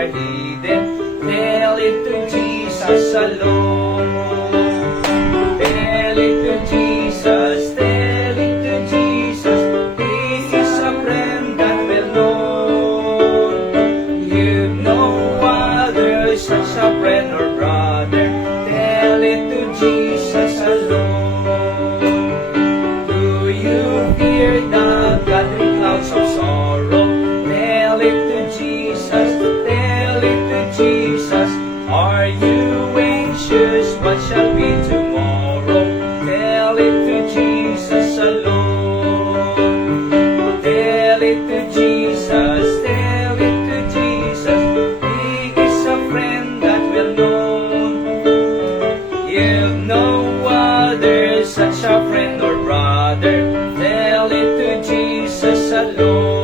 are hidden. Tell it to Jesus alone. Tell it to Jesus, tell it to Jesus. He is a friend that will know. You know other such a friend or brother. Tell it to Jesus alone. Do you fear the gathering clouds of sorrow? Tell it to Jesus, tell it to Jesus. Are you anxious? What shall be tomorrow? Tell it to Jesus alone. Tell it to Jesus, tell it to Jesus. He is a friend that will know. You know other such a friend or brother. Tell it to Jesus alone.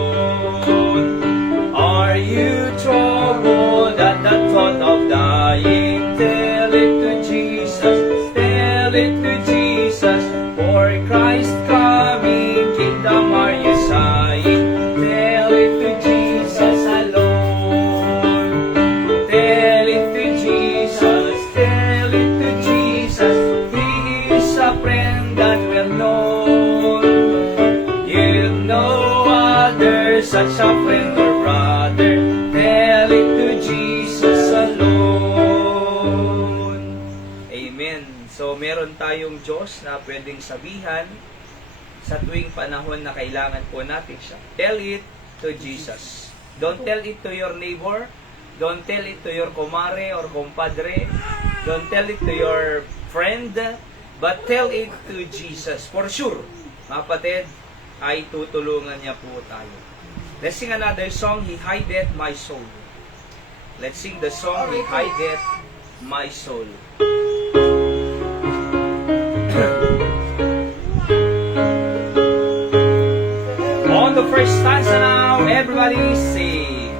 Are you troubled at the thought of dying? Tell it to Jesus, tell it to Jesus. For Christ coming, kingdom are you sighing? Tell it to Jesus alone. Tell it to Jesus, tell it to Jesus. He is a friend that will know. You know other such a friend or brother. Tell it to Jesus alone. Amen. So, meron tayong Diyos na pwedeng sabihan sa tuwing panahon na kailangan po natin siya. Tell it to Jesus. Don't tell it to your neighbor. Don't tell it to your kumare or kumpadre. Don't tell it to your friend. But tell it to Jesus. For sure, mga kapatid, ay tutulungan niya po tayo. Let's sing another song, He Hideth My Soul. Let's sing the song, He Hideth My Soul. On the first stanza now, everybody sing.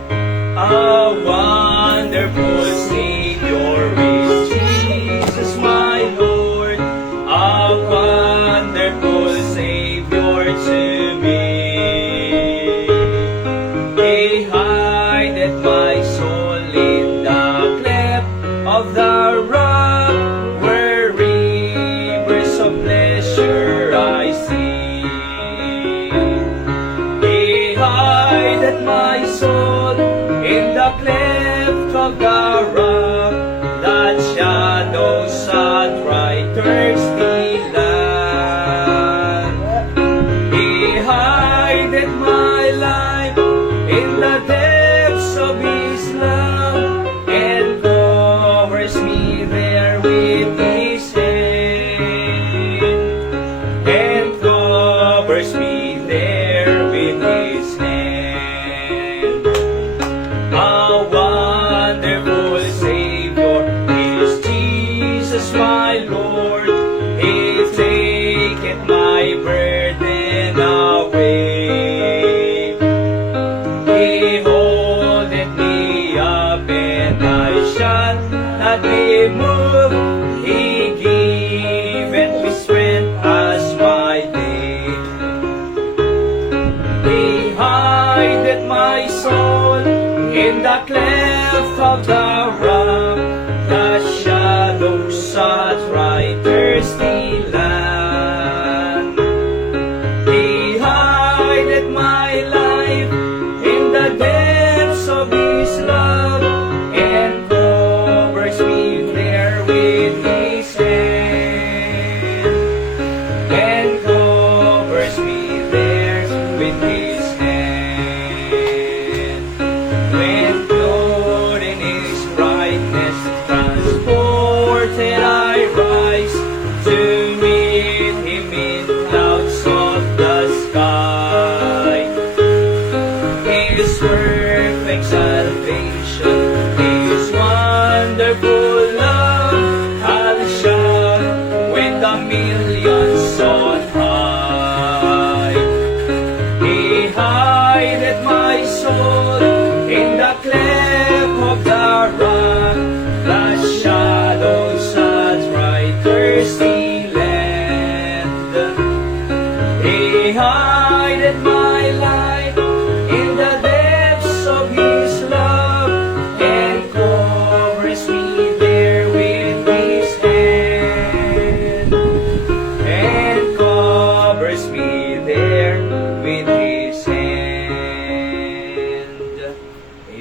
A wonderful Savior is Jesus my Lord. A wonderful Savior to me. He hideth my soul in the cleft of the rock, where rivers of pleasure I see. He hideth my soul in the cleft of the rock, that shadows a dry thirsty land. He hideth my life in the depths of His love, and covers me there with His hand, and covers me there with His hand. A wonderful Savior is Jesus my Lord. He taketh my burden away. He holdeth me up, and I shall not be moved. He giveth me strength as my day. He hideth my soul in the cleft of the rock, the shadows a dry thirsty land. He hideth my life in the depths of His love, and covers me there with His hand, and covers me there with His hand. When clothed in His brightness, transported I rise.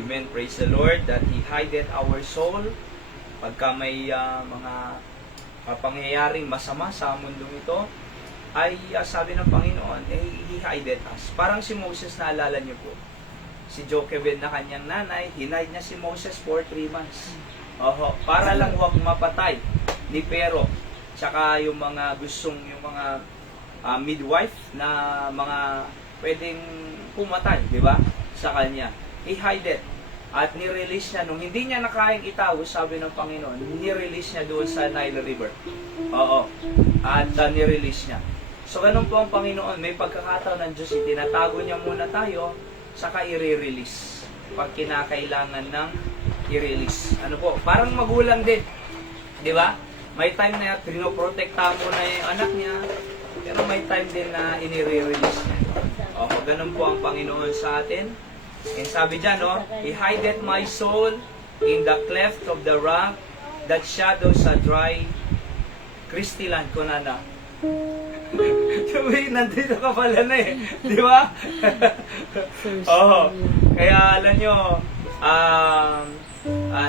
Amen. Praise the Lord that He hideth our soul. Pagka may mga pangyayaring masama sa mundong ito, ay sabi ng Panginoon, He hideth us. Parang si Moses, naalala niyo po, si Jochebed na kanyang nanay, hinide niya si Moses for 3 months. Para lang huwag mapatay ni Pero. Tsaka yung mga yung mga midwife na mga pwedeng pumatay, di ba? Sa kanya. He hide it. At nirelease niya, nung hindi niya nakayang itawos, sabi ng Panginoon, nirelease niya doon sa Nile River. At nirelease niya. So, ganun po ang Panginoon. May pagkakataon ng Diyos, itinatago niya muna tayo, saka i-release. Pag kinakailangan ng i-release. Ano po? Parang magulang din. Di ba? May time na pinoprotekta mo na yung anak niya, pero may time din na inire-release niya. Ganun po ang Panginoon sa atin. And sabi dyan, He hideth my soul in the cleft of the rock, that shadows a dry Kristilan ko na. Nandito ka pala na di ba? Kaya alam nyo,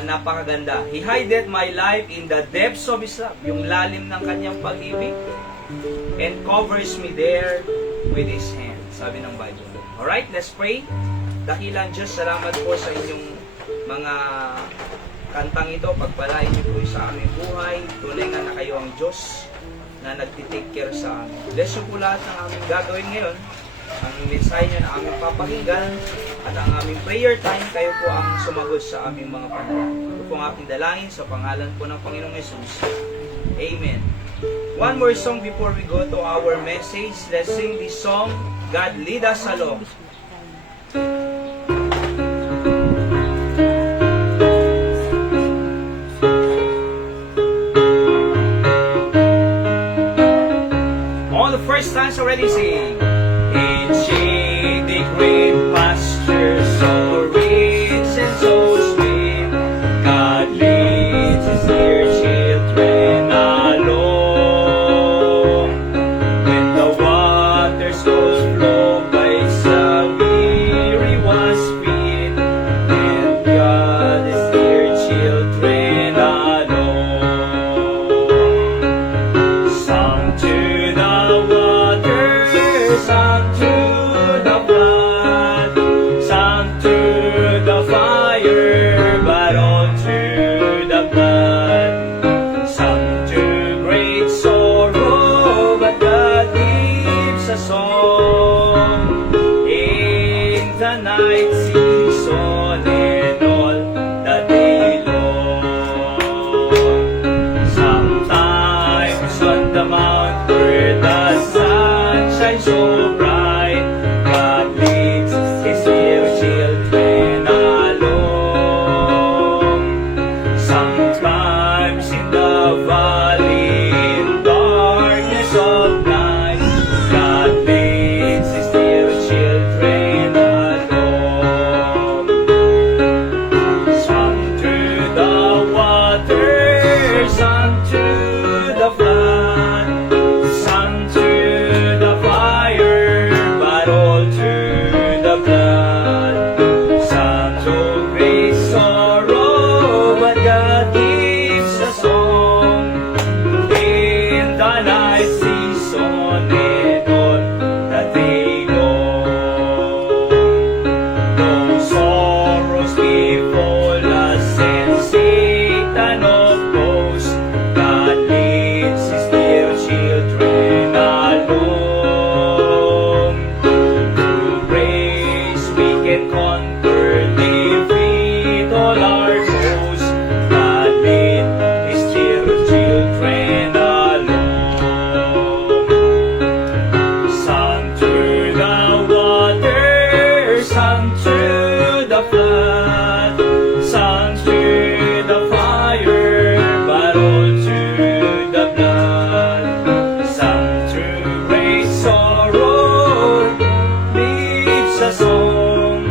napakaganda. He hideth my life in the depths of His love, yung lalim ng kanyang pag-ibig, and covers me there with His hand. Sabi ng Bible. Alright, let's pray. Dakilang Diyos, salamat po sa inyong mga kantang ito. Pagpalain niyo po sa aming buhay. Tunay nga na kayo ang Diyos na nagtitake care sa amin. Bless you po lahat ng aming gagawin ngayon. Ang mensahe niyo na aming papakinggan at ang aming prayer time, kayo po ang sumagot sa aming mga panalangin. Ito po ang aking dalangin sa pangalan po ng Panginoong Yesus. Amen. One more song before we go to our message. Let's sing this song, God Lead Us Along. All the first times already sing. In shady green pastures so rich and so sweet, God leads His dear children along. When the waters goes flow by sa weary one's feet, and God is dear children along. Some to the water, some to the flood, some to the fire, but all to the blood. Some to great sorrow, but God gives a song in the night season and all the day long. Sometimes on the mount where the sun shines so bright, God leads His dear children along. Sometimes in the valley, in darkness of night, God leads His dear children along. Some through the water, some through the flood, some through the fire, but all through the blood. Some to great sorrow, but God gives a song in the night season and all the day long. No sorrows befall us, and Satan oppose. God leads His dear children along. Through grace we can conquer, defeat all our foes. God leads His dear children along. Some through the water, some through the flood, some through the fire, but all through the blood. Some through great sorrow, leaves a song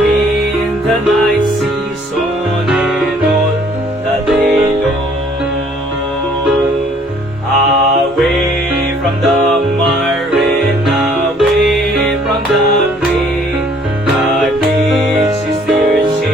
in the night season and all the day long. Away from the mire and away from the grave, God leads His dear children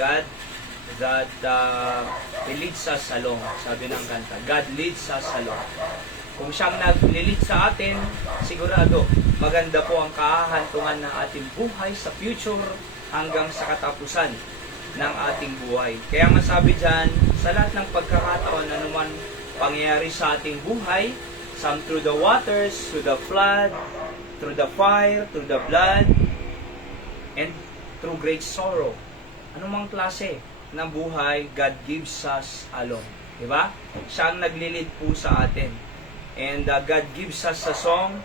God that leads us along. Sabi ng kanta, God leads us along. Kung siyang nag-lead sa atin, sigurado, maganda po ang kahahantungan ng ating buhay sa future hanggang sa katapusan ng ating buhay. Kaya masabi dyan, sa lahat ng pagkakataon na naman pangyayari sa ating buhay, some through the waters, through the flood, through the fire, through the blood, and through great sorrow. Anumang klase ng buhay, God gives us along. Diba? Siya ang naglilid po sa atin. And God gives us a song,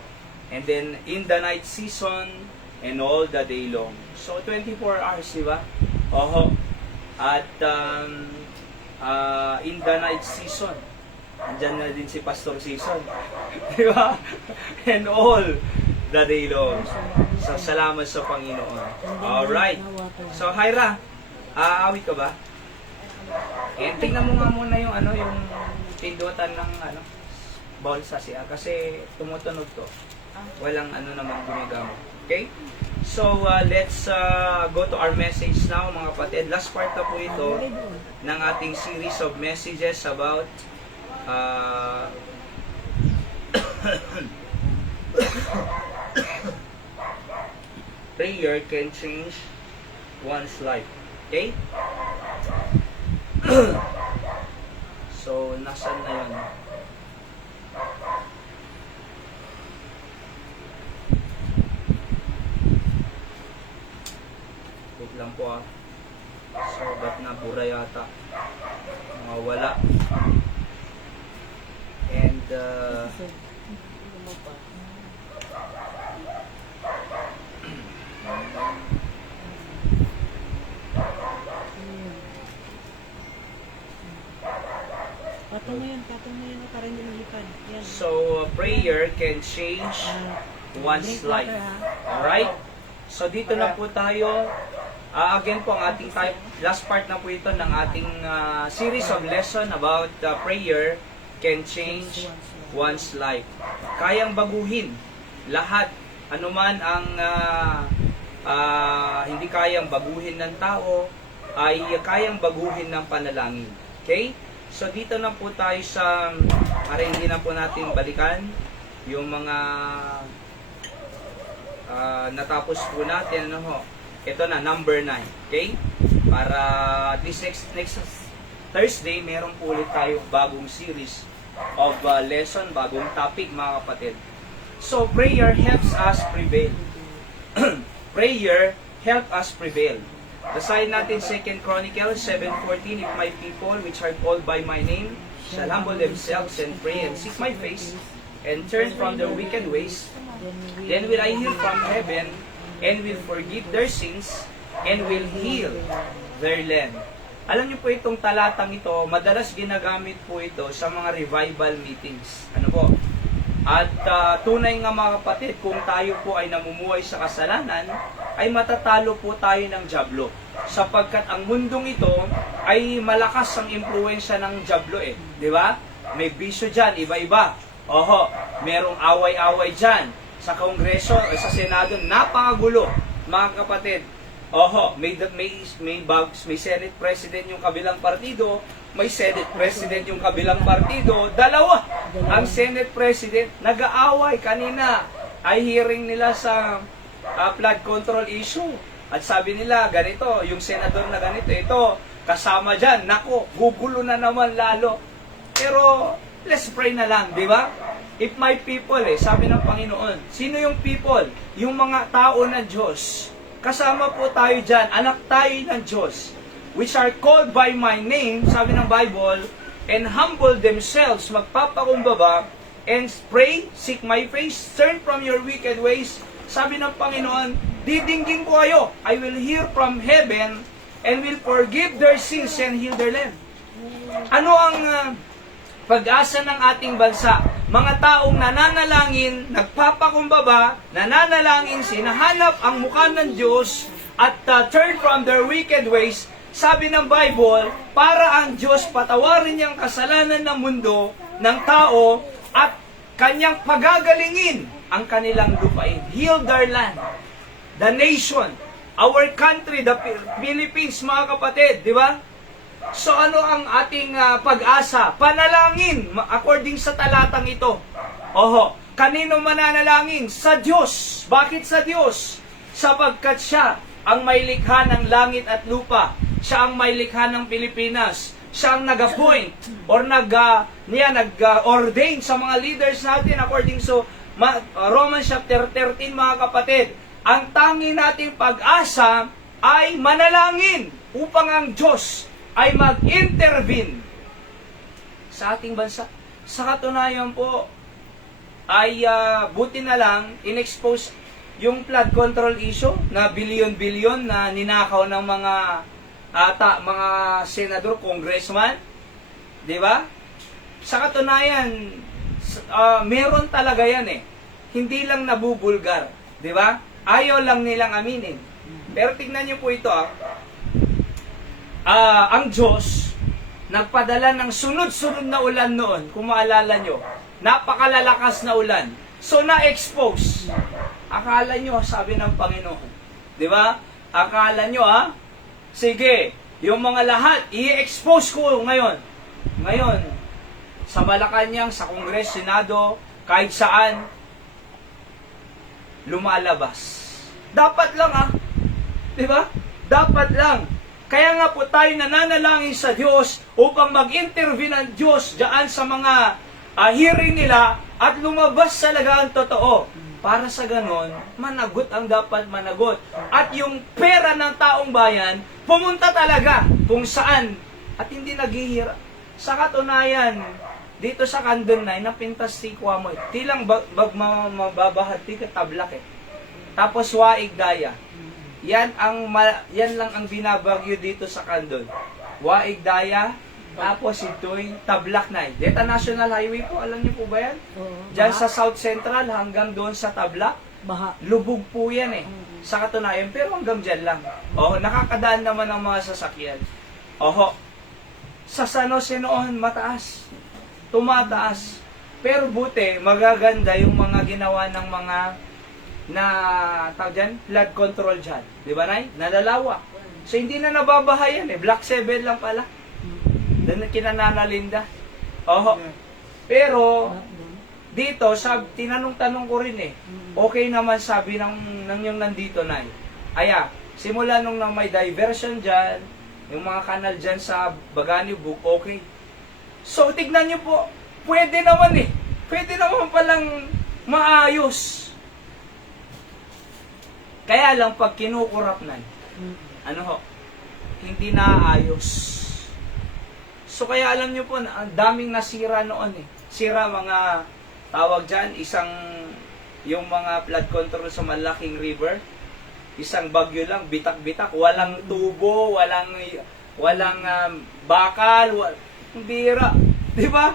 and then in the night season, and all the day long. So, 24 hours, diba? Oho. At in the night season, andyan na din si Pastor Season. Diba? And all the day long. So, salamat sa Panginoon. Alright. So, Hyra, aawit ka ba? And tingnan mo nga muna yung yung pindutan ng bolsa siya kasi tumutunog to. Walang namang gumagamit. Okay? So, let's go to our message now, mga kapatid. Last part na po ito ng ating series of messages about prayer can change one's life. Okay? So, nasan na yun? Wait lang po So, ba't nabura yata? Wala. And, patong mo yun para hindi malipad. Yan. so, prayer can change one's life. Alright? So, dito na po tayo. Again po, ang ating last part na po ito ng ating series of lesson about prayer can change one's life. Kayang baguhin lahat. Anuman ang hindi kayang baguhin ng tao, ay kayang baguhin ng panalangin. Okay? So, dito na po tayo sa, para hindi na po natin balikan yung mga natapos po natin. Ito na, number 9. Okay? Para at least next Thursday, meron po ulit tayo bagong series of lesson, bagong topic, mga kapatid. So, prayer helps us prevail. Prayer helps us prevail. Basahin natin 2 Chronicles 7:14, If my people, which are called by my name, shall humble themselves and pray and seek my face, and turn from their wicked ways, then will I hear from heaven, and will forgive their sins, and will heal their land. Alam niyo po itong talatang ito, madalas ginagamit po ito sa mga revival meetings. Ano po? At tunay nga mga kapatid, kung tayo po ay namumuhay sa kasalanan, ay matatalo po tayo ng dyablo. Sapagkat ang mundong ito ay malakas ang impluensya ng dyablo Di ba? May bisyo dyan, iba-iba. Oho, merong away-away dyan. Sa Kongreso, sa Senado, napakagulo, mga kapatid. Oho, may Senate President yung kabilang partido, may Senate President yung kabilang partido, dalawa. Ang Senate President, nag-aaway kanina. Ay hearing nila sa flood control issue. At sabi nila, ganito, yung senador na ganito, ito, kasama dyan, nako, gugulo na naman lalo. Pero, let's pray na lang, di ba? If my people, sabi ng Panginoon, sino yung people? Yung mga tao ng Diyos. Kasama po tayo dyan, anak tayo ng Diyos, which are called by my name, sabi ng Bible, and humble themselves, magpapakumbaba, and pray, seek my face, turn from your wicked ways. Sabi ng Panginoon, didinggin ko kayo, I will hear from heaven, and will forgive their sins and heal their land. Ano ang pag-asa ng ating bansa? Mga taong nananalangin, nagpapakumbaba, nananalangin, sinahanap ang mukha ng Diyos, at turn from their wicked ways. Sabi ng Bible, para ang Diyos patawarin niyang kasalanan ng mundo, ng tao, at kanyang pagagalingin ang kanilang lupain. Heal their land, the nation. our country, the Philippines, mga kapatid, di ba? So ano ang ating pag-asa? Panalangin, according sa talatang ito. Oho, kanino mananalangin? Sa Diyos. Bakit sa Diyos? Sapagkat siya ang may likha ng langit at lupa. Siya ang may likha ng Pilipinas. Siya ang nag-appoint or nag-ordain sa mga leaders natin according to Romans chapter 13, mga kapatid. Ang tangi nating pag-asa ay manalangin upang ang Diyos ay mag-intervene sa ating bansa. Sa katunayan po, ay buti na lang in-expose yung flood control issue na bilyon-bilyon na ninakaw ng mga senador, congressman, di ba? Sa katunayan, meron talaga yan eh. Hindi lang nabubulgar, di ba? Ayaw lang nilang aminin. Pero tignan niyo po ito ang Diyos nagpadala ng sunod-sunod na ulan noon, kung maalala nyo, napakalalakas na ulan. So na-expose. Akala nyo, sabi ng Panginoon, di ba? Akala nyo sige, yung mga lahat, i-expose ko ngayon. Ngayon, sa Malacanang, sa Kongres, Senado, kahit saan, lumalabas. Dapat lang di ba? Dapat lang. Kaya nga po tayo nananalangin sa Diyos upang mag-intervene ang Diyos diyan sa mga hearing nila at lumabas talaga ang totoo. Para sa ganon, managot ang dapat managot. At yung pera ng taong bayan, pumunta talaga kung saan at hindi naghihirap. Sa katunayan, dito sa Kandunay, napintas si Kwamoy. Tilang mababahad, ti katablak Tapos waig daya. Yan lang ang binabagyo dito sa Kandun. Waig daya, tapos ito'y Tablak na. Deta National Highway po, alam niyo po ba yan? Diyan sa South Central hanggang doon sa Tablak. Baha. Lubog po yan sa katunayan, pero hanggang dyan lang. Nakakadaan naman ang mga sasakyan. Sa San Jose noon, mataas. Tumataas. Pero buti, magaganda yung mga ginawa ng mga flood control dyan. Di ba, Nay? Nalalawa. So, hindi na nababaha yan Black 7 lang pala. Doon kinanana Linda. Pero, dito, tinanong-tanong ko rin okay naman sabi ng yung nandito, Nay. Simula nung may diversion dyan, yung mga kanal dyan sa Bagani Bug, okay. So, tignan nyo po, pwede naman Pwede naman palang maayos. Kaya lang pag kinukurap na, hindi naayos. So kaya alam nyo po, ang daming nasira noon Sira mga tawag dyan, yung mga flood control sa malaking river, isang bagyo lang, bitak-bitak, walang tubo, walang bakal, bira. Di ba?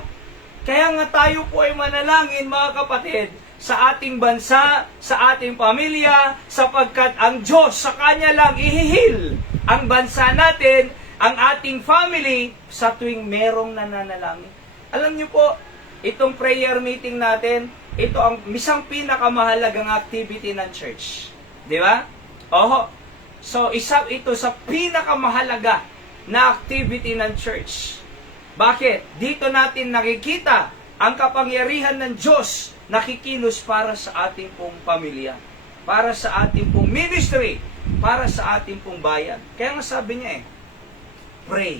Kaya nga tayo po ay manalangin, mga kapatid, sa ating bansa, sa ating pamilya, sapagkat ang Diyos sa Kanya lang ihihil ang bansa natin, ang ating family, sa tuwing merong nananalangin. Alam niyo po, itong prayer meeting natin, ito ang isang pinakamahalagang activity ng church. Di ba? So, isa ito sa pinakamahalaga na activity ng church. Bakit? Dito natin nakikita ang kapangyarihan ng Diyos nakikilos para sa ating pong pamilya, para sa ating pong ministry, para sa ating pong bayan. Kaya nga sabi niya pray.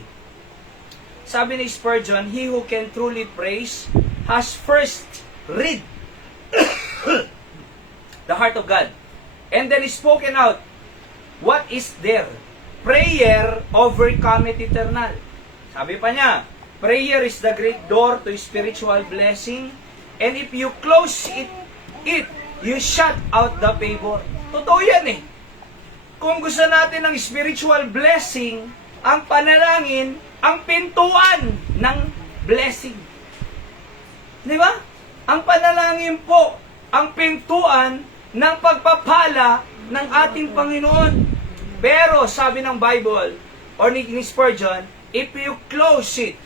Sabi ni Spurgeon, he who can truly praise has first read the heart of God and then spoken out what is there. Prayer overcometh eternal. Sabi pa niya, prayer is the great door to spiritual blessing. And if you close it, you shut out the favor. Totoo yan Kung gusto natin ng spiritual blessing, ang panalangin, ang pintuan ng blessing. Di ba? Ang panalangin po, ang pintuan ng pagpapala ng ating Panginoon. Pero, sabi ng Bible, or ni Spurgeon, if you close it,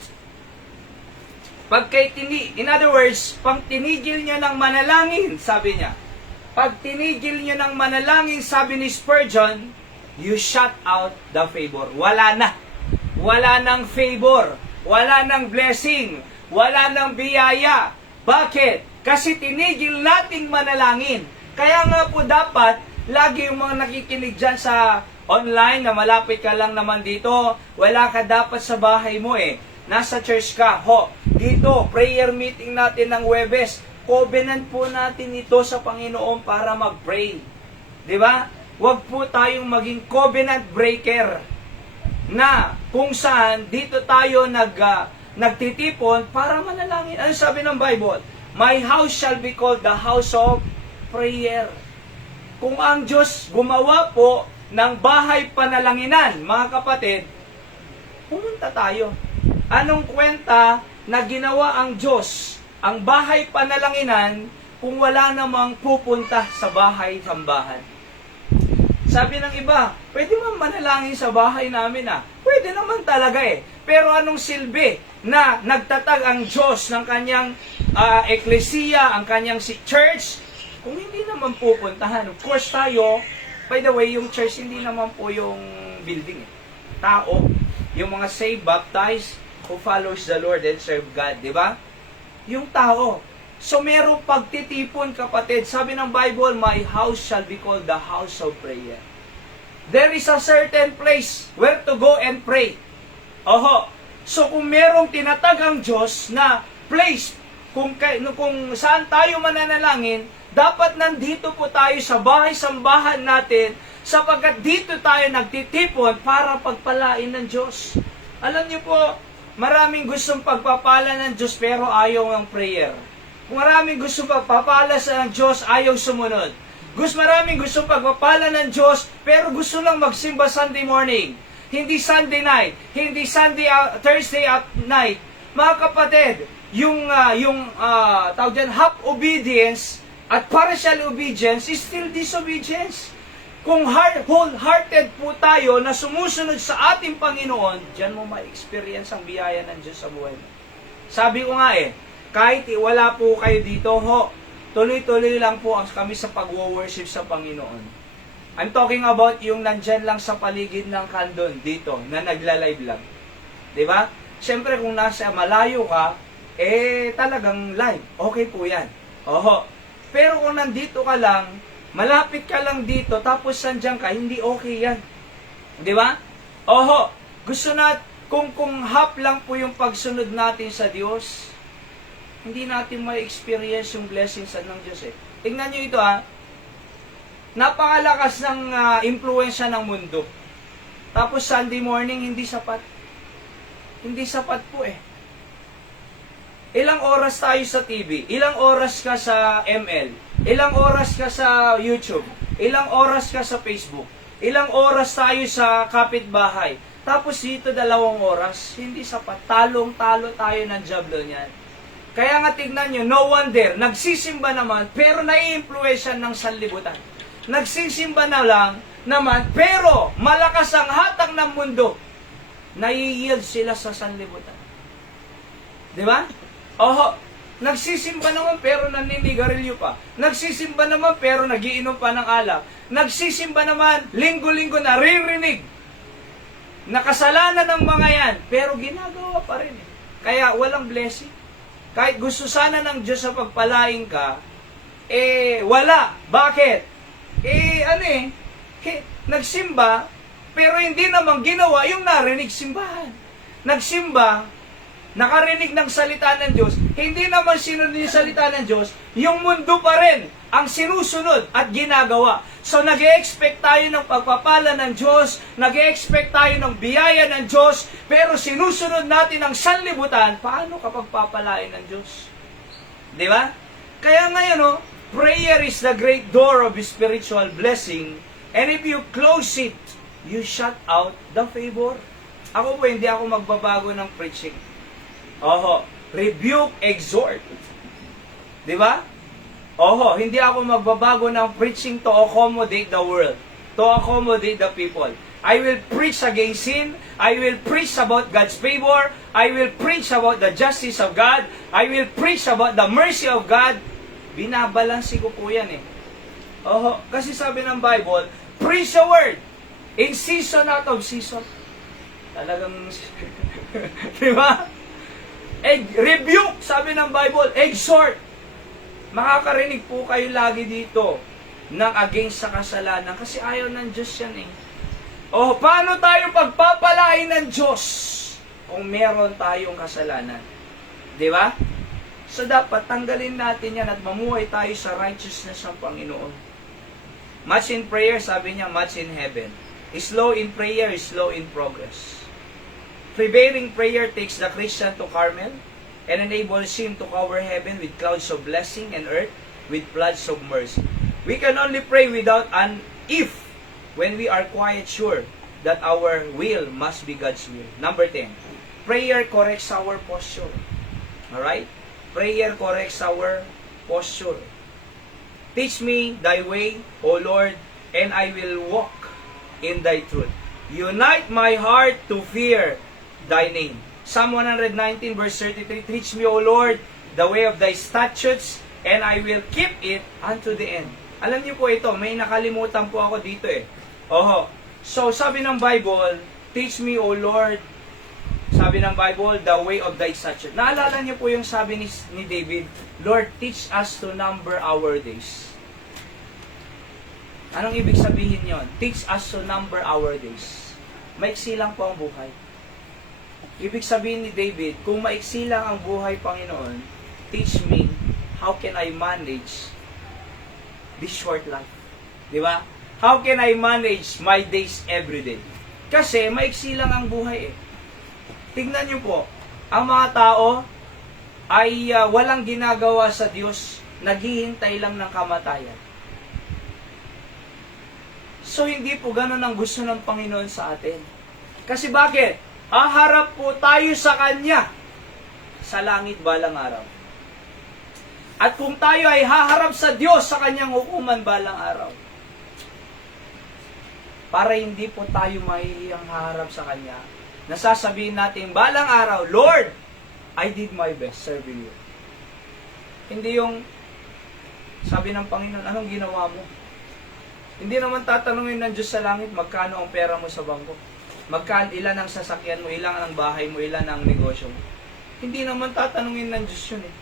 in other words, pag tinigil niya ng manalangin, sabi niya, pag tinigil niya ng manalangin, sabi ni Spurgeon, you shut out the favor. Wala na. Wala nang favor. Wala nang blessing. Wala nang biyaya. Bakit? Kasi tinigil nating manalangin. Kaya nga po dapat, lagi yung mga nakikinig dyan sa online na malapit ka lang naman dito, wala ka dapat sa bahay mo eh. Nasa church ka. Dito, prayer meeting natin ng Huwebes. Covenant po natin ito sa Panginoon para mag-pray. Di ba? Huwag po tayong maging covenant breaker na kung saan dito tayo nagtitipon para manalangin. Ano sabi ng Bible? My house shall be called the house of prayer. Kung ang Diyos gumawa po ng bahay panalanginan, mga kapatid, pumunta tayo. Anong kwenta na ginawa ang Diyos, ang bahay panalanginan, kung wala namang pupunta sa bahay sambahan? Sabi ng iba, pwede man manalangin sa bahay namin Pwede naman talaga eh. Pero anong silbi na nagtatag ang Diyos ng kanyang eklesiya, ang kanyang church, kung hindi naman pupuntahan? Of course tayo, by the way, yung church hindi naman po yung building eh. Tao, yung mga saved, baptized, who follows the Lord and serve God, di ba? Yung tao. So merong pagtitipon, kapatid. Sabi ng Bible, my house shall be called the house of prayer. There is a certain place where to go and pray. So kung merong tinatag ang Diyos na place, kung saan tayo mananalangin, dapat nandito po tayo sa bahay-sambahan natin, sapagkat dito tayo nagtitipon para pagpalain ng Diyos. Alam niyo po, maraming gustong pagpapala ng Diyos pero ayaw ng prayer. Maraming gustong pagpapala ng Diyos, ayaw sumunod. Maraming gustong pagpapala ng Diyos pero gusto lang magsimba Sunday morning. Hindi Sunday night, hindi Thursday at night. Mga kapatid, yung tawag dyan, half obedience at partial obedience is still disobedience. Kung wholehearted po tayo na sumusunod sa ating Panginoon, diyan mo ma-experience ang biyaya ng Diyos sa buhay mo. Sabi ko nga kahit wala po kayo dito, tuloy-tuloy lang po kami sa pag-worship sa Panginoon. I'm talking about yung nandyan lang sa paligid ng kandon dito, na nagla-live lang. Diba? Siyempre kung nasa malayo ka, talagang live. Okay po yan. Pero kung nandito ka lang, malapit ka lang dito, tapos sandyan ka, hindi okay yan. Di ba? Gusto kung half lang po yung pagsunod natin sa Diyos, hindi natin ma-experience yung blessings ng Diyos eh. Tingnan nyo ito napakalakas ng impluensya ng mundo. Tapos Sunday morning, hindi sapat. Hindi sapat po eh. Ilang oras tayo sa TV? Ilang oras ka sa ML? Ilang oras ka sa YouTube? Ilang oras ka sa Facebook? Ilang oras tayo sa kapitbahay? Tapos dito 2 oras, hindi sapat. Talong-talo tayo ng jablo niyan. Kaya nga tignan nyo, no wonder, nagsisimba naman, pero nai-impluensya ng sanlibutan. Nagsisimba na lang naman, pero malakas ang hatak ng mundo. Nai-yield sila sa sanlibutan. Di ba? Nagsisimba naman pero naninigarilyo pa. Nagsisimba naman pero nagiinom pa ng alak. Nagsisimba naman, linggo-linggo naririnig. Nakasalanan ng mga yan, pero ginagawa pa rin eh. Kaya walang blessing. Kahit gusto sana ng Diyos sa pagpalain ka, wala. Bakit? Nagsimba, pero hindi naman ginawa yung narinig simbahan. Nagsimba, nakarinig ng salita ng Diyos, hindi naman sinunod yung salita ng Diyos, yung mundo pa rin ang sinusunod at ginagawa. So nag-e-expect tayo ng pagpapala ng Diyos, nag-e-expect tayo ng biyaya ng Diyos, pero sinusunod natin ang sanlibutan, paano kapag papalain ng Diyos? Di ba? Kaya ngayon, prayer is the great door of spiritual blessing, and if you close it, you shut out the favor. Ako po, hindi ako magbabago ng preaching. Rebuke, exhort. Di ba? Hindi ako magbabago ng preaching to accommodate the world, to accommodate the people. I will preach against sin. I will preach about God's favor. I will preach about the justice of God. I will preach about the mercy of God. Binabalansi ko po yan eh. Kasi sabi ng Bible, preach the word. In season, out of season. Talagang, di ba? Rebuke, sabi ng Bible, exhort. Makakarinig po kayo lagi dito ng against sa kasalanan kasi ayaw ng Diyos yan eh. O, paano tayo pagpapalain ng Diyos kung meron tayong kasalanan? Di ba? So, dapat tanggalin natin yan at mamuhay tayo sa righteousness ng Panginoon. Much in prayer, sabi niya, much in heaven. Slow in prayer is slow in progress. Prevailing prayer takes the Christian to Carmel and enables him to cover heaven with clouds of blessing and earth with floods of mercy. We can only pray without an if when we are quite sure that our will must be God's will. Number 10, prayer corrects our posture. Alright? Prayer corrects our posture. Teach me thy way, O Lord, and I will walk in thy truth. Unite my heart to fear thy name. Psalm 119 verse 33, teach me, O Lord, the way of thy statutes, and I will keep it unto the end. Alam niyo po ito, may nakalimutan po ako dito eh. Oho. So, sabi ng Bible, teach me, O Lord, sabi ng Bible, the way of thy statutes. Naalala niyo po yung sabi ni David, Lord, teach us to number our days. Anong ibig sabihin yon? Teach us to number our days. Maiksi lang po ang buhay. Ibig sabihin ni David, kung maiksi lang ang buhay, Panginoon, teach me how can I manage this short life. Di ba? How can I manage my days every day? Kasi maiksi lang ang buhay eh. Tignan niyo po, ang mga tao ay walang ginagawa sa Diyos, naghihintay lang ng kamatayan. So, hindi po ganun ang gusto ng Panginoon sa atin. Kasi bakit? Haharap po tayo sa Kanya sa langit balang araw. At kung tayo ay haharap sa Diyos sa Kanyang hukuman balang araw, para hindi po tayo mahihiyang haharap sa Kanya, nasasabihin natin balang araw, Lord, I did my best serving you. Hindi yung sabi ng Panginoon, anong ginawa mo? Hindi naman tatanungin ng Diyos sa langit, magkano ang pera mo sa bangko? Magkano, ilan ang sasakyan mo, ilan ang bahay mo, ilan ang negosyo mo. Hindi naman tatanungin ng Diyos yun eh.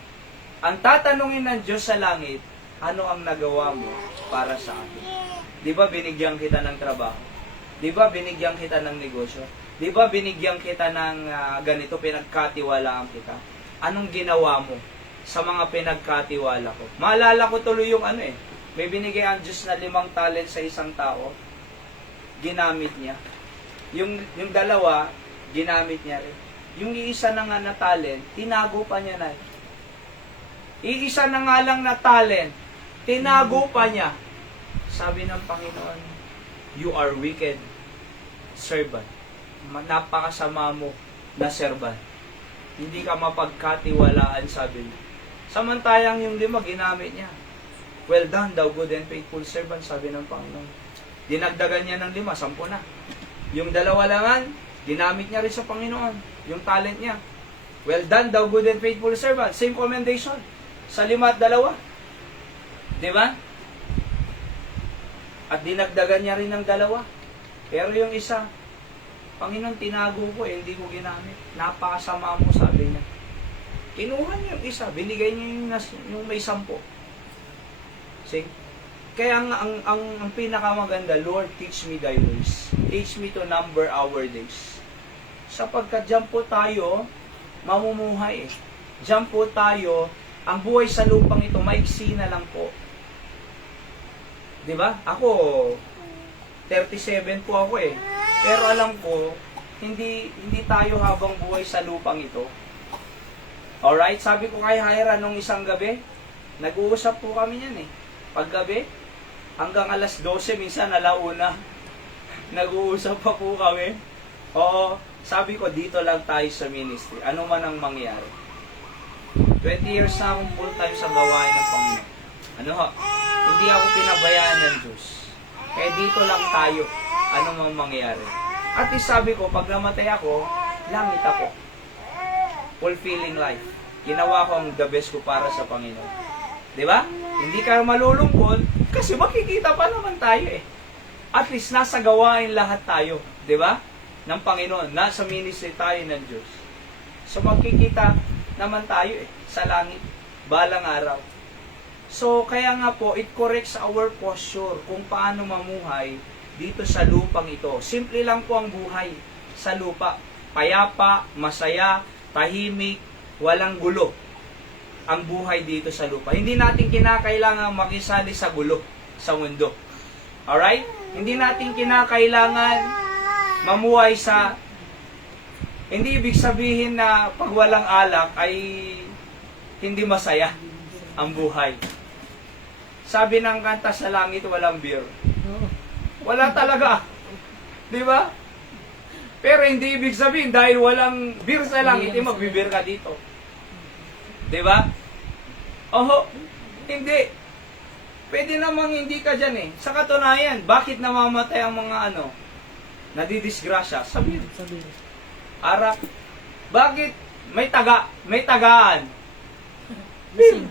Ang tatanungin ng Diyos sa langit, ano ang nagawa mo para sa akin? Di ba binigyan kita ng trabaho? Di ba binigyan kita ng negosyo? Di ba binigyan kita ng ganito, pinagkatiwalaan kita? Anong ginawa mo sa mga pinagkatiwala ko? Maalala ko tuloy yung ano eh, may binigay ang Diyos na 5 talent sa isang tao, ginamit niya. Yung dalawa, ginamit niya rin. Yung iisa na nga na talent, tinago pa niya na. Iisa na nga lang na talent, tinago pa niya. Sabi ng Panginoon, you are wicked servant. Napakasama mo na servant. Hindi ka mapagkatiwalaan, sabi niya. Samantalang yung 5, ginamit niya. Well done, thou good and faithful servant, sabi ng Panginoon. Dinagdagan niya ng 5, 10 na. Yung 2 langan, ginamit niya rin sa Panginoon. Yung talent niya. Well done, thou good and faithful servant. Same commendation. Sa 5 at 2. Diba? At dinagdagan niya rin ng 2. Pero yung isa, Panginoon, tinago ko eh, hindi ko ginamit. Napakasama mo, sabi niya. Kinuha niya yung isa, binigay niya yung may 10. See? Kaya ang pinakamaganda, Lord, teach me thy ways. Teach me to number our days. Sapagkat dyan po tayo, mamumuhay eh. Dyan po tayo, ang buhay sa lupang ito, maiksi na lang po. Diba? Ako, 37 po ako eh. Pero alam ko, hindi tayo habang buhay sa lupang ito. Alright? Sabi ko kay Hyra nung isang gabi, nag-uusap po kami yan eh. Paggabi, hanggang alas 12, minsan alauna, nag-uusap pa po kami. Oo, sabi ko, dito lang tayo sa ministry. Ano man ang mangyari. 20 years na akong full time sa gawain ng Panginoon. Ano ho? Hindi ako pinabayaan ng Diyos. Kaya dito lang tayo. Ano mang mangyari. At sabi ko, pag namatay ako, langit ako. Fulfilling life. Ginawa ko ang the best ko para sa Panginoon. Diba? Hindi ka malulungkot kasi makikita pa naman tayo eh. At least nasa gawain lahat tayo, di ba? Ng Panginoon, nasa ministry tayo ng Diyos. So magkikita naman tayo sa langit, balang araw. So kaya nga po, it corrects our posture kung paano mamuhay dito sa lupang ito. Simple lang po ang buhay sa lupa. Payapa, masaya, tahimik, walang gulo ang buhay dito sa lupa. Hindi natin kinakailangan makisali sa gulo sa mundo. Alright? Hindi natin kinakailangan mamuhay sa... Hindi ibig sabihin na pag walang alak ay hindi masaya ang buhay. Sabi ng kanta, sa langit walang beer. Wala talaga. Di ba? Pero hindi ibig sabihin dahil walang beer sa langit, magbibir ka dito. Di ba? Oho, hindi. Pwede namang hindi ka dyan eh. Sa katunayan, bakit namamatay ang mga nadidisgrasya? Sabi, arak. Bakit? May tagaan. Lasing.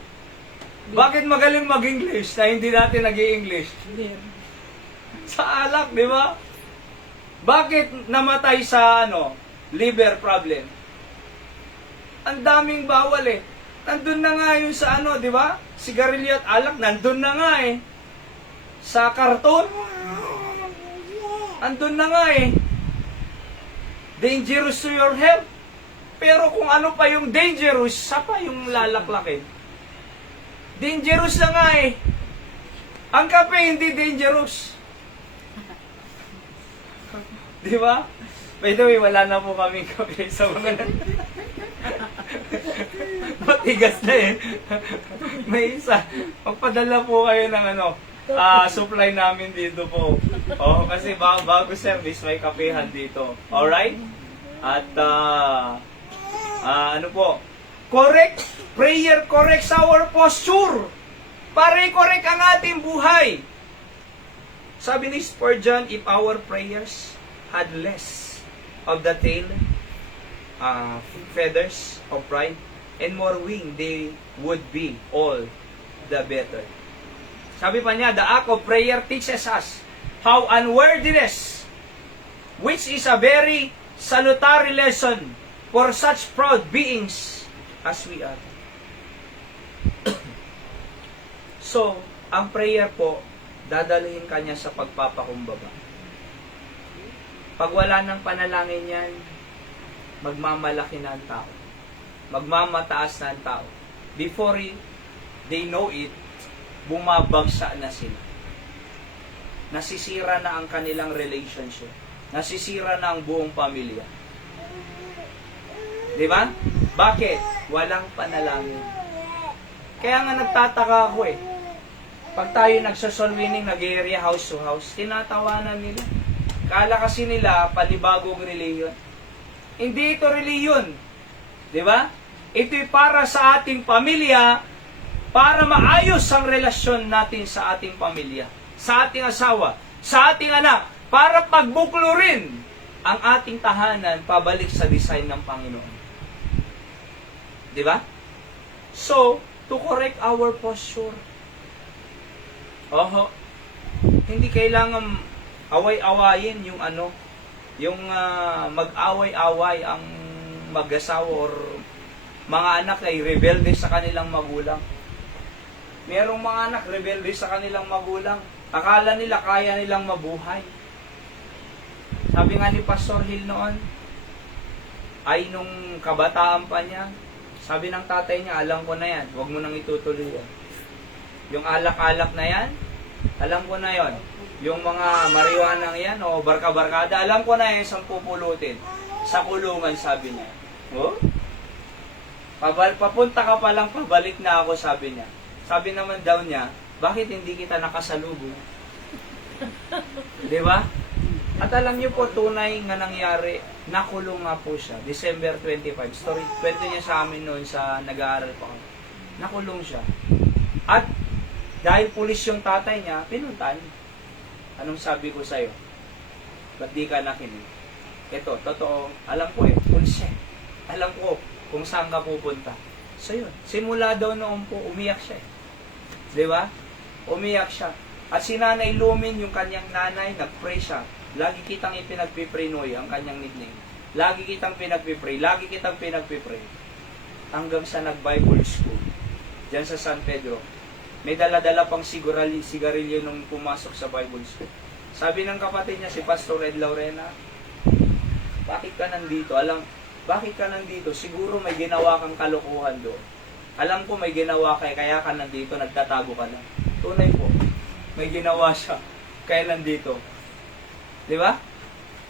Bakit magaling mag-English na hindi natin nag-i-English? Beer. Sa alak, di ba? Bakit namatay sa liver problem? Ang daming bawal eh. Nandun na nga yun sa di ba? Sigarilyo at alak, nandun na nga eh. Sa karton, andun na nga eh. Dangerous to your health. Pero kung ano pa yung dangerous, sa pa yung lalaklakin. Dangerous na nga eh. Ang kape hindi dangerous. Di ba? By the way, wala na po kaming kape sa mga matigas na eh. May isa. Magpadala po kayo ng supply namin dito po. Oh, kasi bago service, may kapehan dito. Alright? At, ano po? Correct. Prayer corrects our posture. Para i-correct ang ating buhay. Sabi ni Spurgeon, if our prayers had less of the tail, feathers of pride, and more wing, they would be all the better. Sabi pa niya, the act of prayer teaches us how unworthiness, which is a very salutary lesson for such proud beings as we are. So, ang prayer po, dadalhin kanya sa pagpapakumbaba. Pag wala ng panalangin yan, magmamalaki na ang tao. Magmamataas na ang tao. Before they know it, bumabagsa na sila. Nasisira na ang kanilang relationship. Nasisira na ang buong pamilya. Di ba? Bakit? Walang panalangin. Kaya nga nagtataka ako eh. Pag tayo nagsa-soul winning, nag-area house to house, tinatawanan nila. Kala kasi nila, panibagong reliyon. Hindi ito reliyon. Di ba? Ito'y para sa ating pamilya, para maayos ang relasyon natin sa ating pamilya, sa ating asawa, sa ating anak, para pagbuklo rin ang ating tahanan pabalik sa design ng Panginoon. Di ba? So, to correct our posture. Oho, hindi kailangan away-awayin yung mag-away-away ang mag-asawa or mga anak ay rebelde sa kanilang magulang. Merong mga anak rebelde sa kanilang magulang. Akala nila kaya nilang mabuhay. Sabi nga ni Pastor Hill noon, ay nung kabataan pa niya, sabi ng tatay niya, alam ko na yan, huwag mo nang itutuloy yan. Yung alak-alak na yan, alam ko na yon. Yung mga marijuana yan, o barka-barkada, alam ko na yan, isang pupulutin. Sa kulungan, sabi niya. Oh? Papunta ka pa lang, pabalik na ako, sabi niya. Sabi naman daw niya, bakit hindi kita nakasalubong? Di ba? At alam niyo po, tunay nga nangyari, nakulong nga po siya. December 25. Story, kwento niya sa amin noon sa nag-aaral pa kami. Nakulong siya. At dahil pulis yung tatay niya, pinuntahan. Anong sabi ko sa'yo? Ba't di ka nakinig? Ito, totoo. Alam ko pulis siya. Alam ko kung saan ka pupunta. So yun, simula daw noon po, umiyak siya. Di ba? Umiyak siya. At si Nanay Lumin, yung kanyang nanay, nag-pray siya. Lagi kitang ipinagpipray, Noy, ang kanyang nickname. Lagi kitang pinagpipray, lagi kitang pinagpipray. Hanggang sa nag-Bible school, diyan sa San Pedro. May dala-dala pang sigarilyo nung pumasok sa Bible school. Sabi ng kapatid niya, si Pastor Ed Laurena, bakit ka nandito? Bakit ka nandito? Siguro may ginawa kang kalokohan doon. Alam ko may ginawa kaya ka nandito, nagtatago ka lang. Tunay po, may ginawa siya, kaya nandito. Di ba?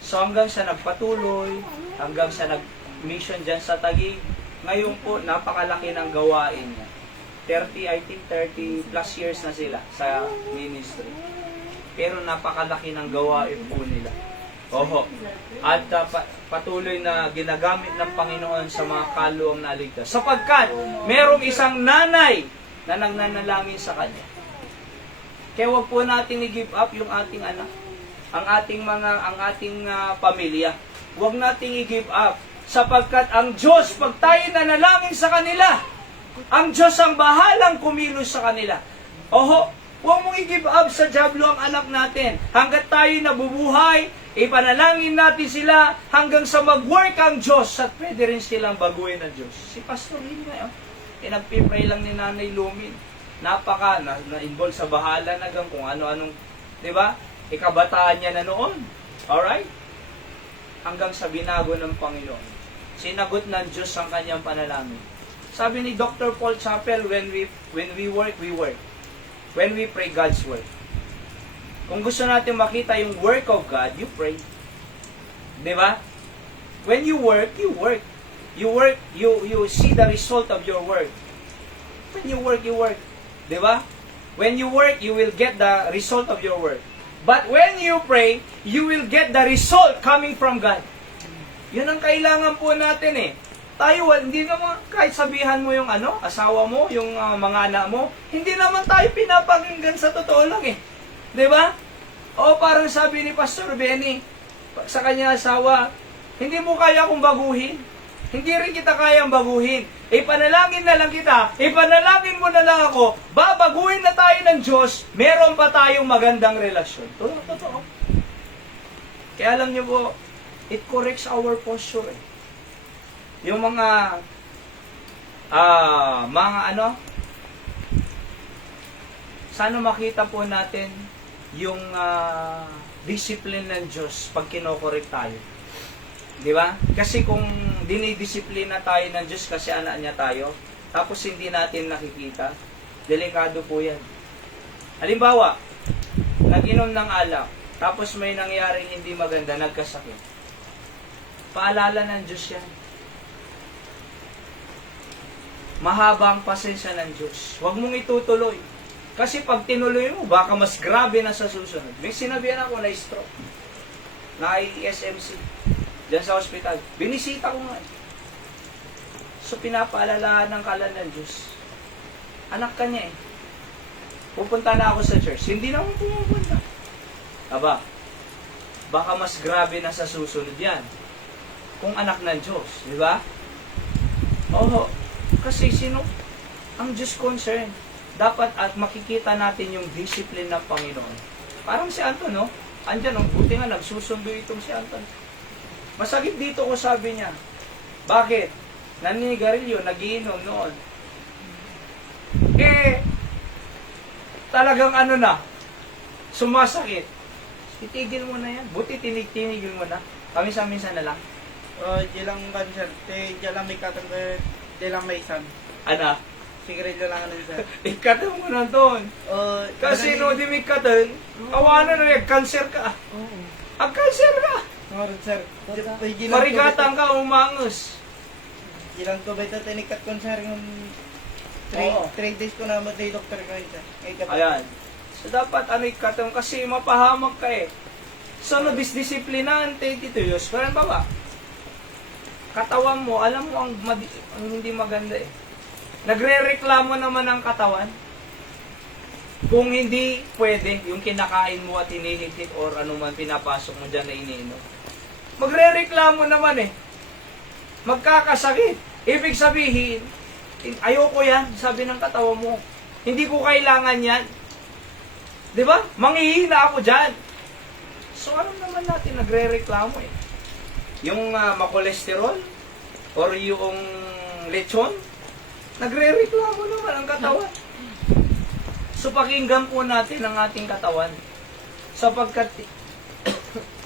So hanggang sa nagpatuloy, hanggang sa nag-mission dyan sa Taguig, ngayon po, napakalaki ng gawain niya. 30 plus years na sila sa ministry. Pero napakalaki ng gawain po nila. Oho. At patuloy na ginagamit ng Panginoon sa mga kaluluwang naligtas. Sapagkat merong isang nanay na nagnanalangin sa Kanya. Kaya huwag po natin i-give up yung ating anak, ang ating pamilya. Huwag nating i-give up. Sapagkat ang Diyos, pag tayo nanalangin sa kanila, ang Diyos ang bahalang kumilos sa kanila. Oho, huwag mong i-give up sa diablo ang anak natin. Hanggat tayo nabubuhay, ipanalangin natin sila hanggang sa mag-work ang Diyos at pwede rin silang baguhin ng Diyos. Si Pastor Lin ngayon, nagpipray lang ni Nanay Lumin. Na-involve sa bahala na kung ano-anong, di ba? Ikabataan niya na noon. Alright? Hanggang sa binago ng Panginoon. Sinagot ng Diyos ang kanyang panalangin. Sabi ni Dr. Paul Chappell, when we work, we work. When we pray, God's work. Kung gusto natin makita yung work of God, you pray. Di ba? When you work, you work. You work, you see the result of your work. When you work, you work. Di ba? When you work, you will get the result of your work. But when you pray, you will get the result coming from God. Yun ang kailangan po natin eh. Tayo, hindi naman, kahit sabihan mo yung asawa mo, yung mga anak mo, hindi naman tayo pinapakinggan sa totoo lang eh. Di ba? O parang sabi ni Pastor Benny, sa kanya asawa, hindi mo kaya kong baguhin. Hindi rin kita kayang baguhin. Ipanalangin na lang kita, ipanalangin mo na lang ako, babaguhin na tayo ng Diyos, meron pa tayong magandang relasyon. Totoo. Kaya alam niyo po, it corrects our posture eh. Yung mga sana makita po natin yung discipline ng Diyos pag kinokorek tayo. Di ba? Kasi kung dinidisiplina tayo ng Diyos kasi anak niya tayo, tapos hindi natin nakikita, delikado po yan. Halimbawa, nag-inom ng alak, tapos may nangyaring hindi maganda, nagkasakit. Paalala ng Diyos yan. Mahaba ang pasensya ng Diyos. Huwag mong itutuloy. Kasi pag tinuloy mo, baka mas grabe na sa susunod. May sinabihan ako na stroke. Na SMC. Diyan sa hospital. Binisita ko nga. So pinapaalala ng kalan ng Diyos. Anak ka niya eh. Pupunta na ako sa church. Hindi na ako pumupunta. Aba, baka mas grabe na sa susunod yan. Kung anak ng Diyos. Di ba? Oo. Kasi ang Diyos concern, dapat at makikita natin yung discipline ng Panginoon. Parang si Anton, no? Andyan, buti nga nagsusundo itong si Anton. Masakit dito ko sabi niya. Bakit? Naninigarilyo, nagiinom noon. Talagang sumasakit. Itigil mo na yan. Buti tinigil mo na. Minsan na lang. Jelang cancer, jelang may katang, jelang may isan. Ana? Sigarilyo lang sir. Ikatan mo na doon. Kasi no, di may katan, kawanan na cancer ka. Oo. Cancer ka. Ngayon sir, Marigatan ka, umangos. Jelang ko ba ito tinikat ko sir yung Oo. 3 days ko na matay doktor ko sir. Ayan. So dapat ikatan kasi mapahamak ka eh. So no, disdisiplinahan 22 years. Pero ba? Katawan mo, alam mo ang hindi maganda eh. Nagre-reklamo naman ang katawan. Kung hindi pwede, yung kinakain mo at hinihigit or anuman pinapasok mo dyan na iniinom. Magre-reklamo naman eh. Magkakasakit. Ibig sabihin, ayoko yan, sabi ng katawan mo. Hindi ko kailangan yan. Di ba? Manghihina ako dyan. So, alam naman natin, nagre-reklamo eh. Yung makolesterol, or yung lechon, nagre-reklamo naman ang katawan. So, pakinggan po natin ang ating katawan. Sapagkat,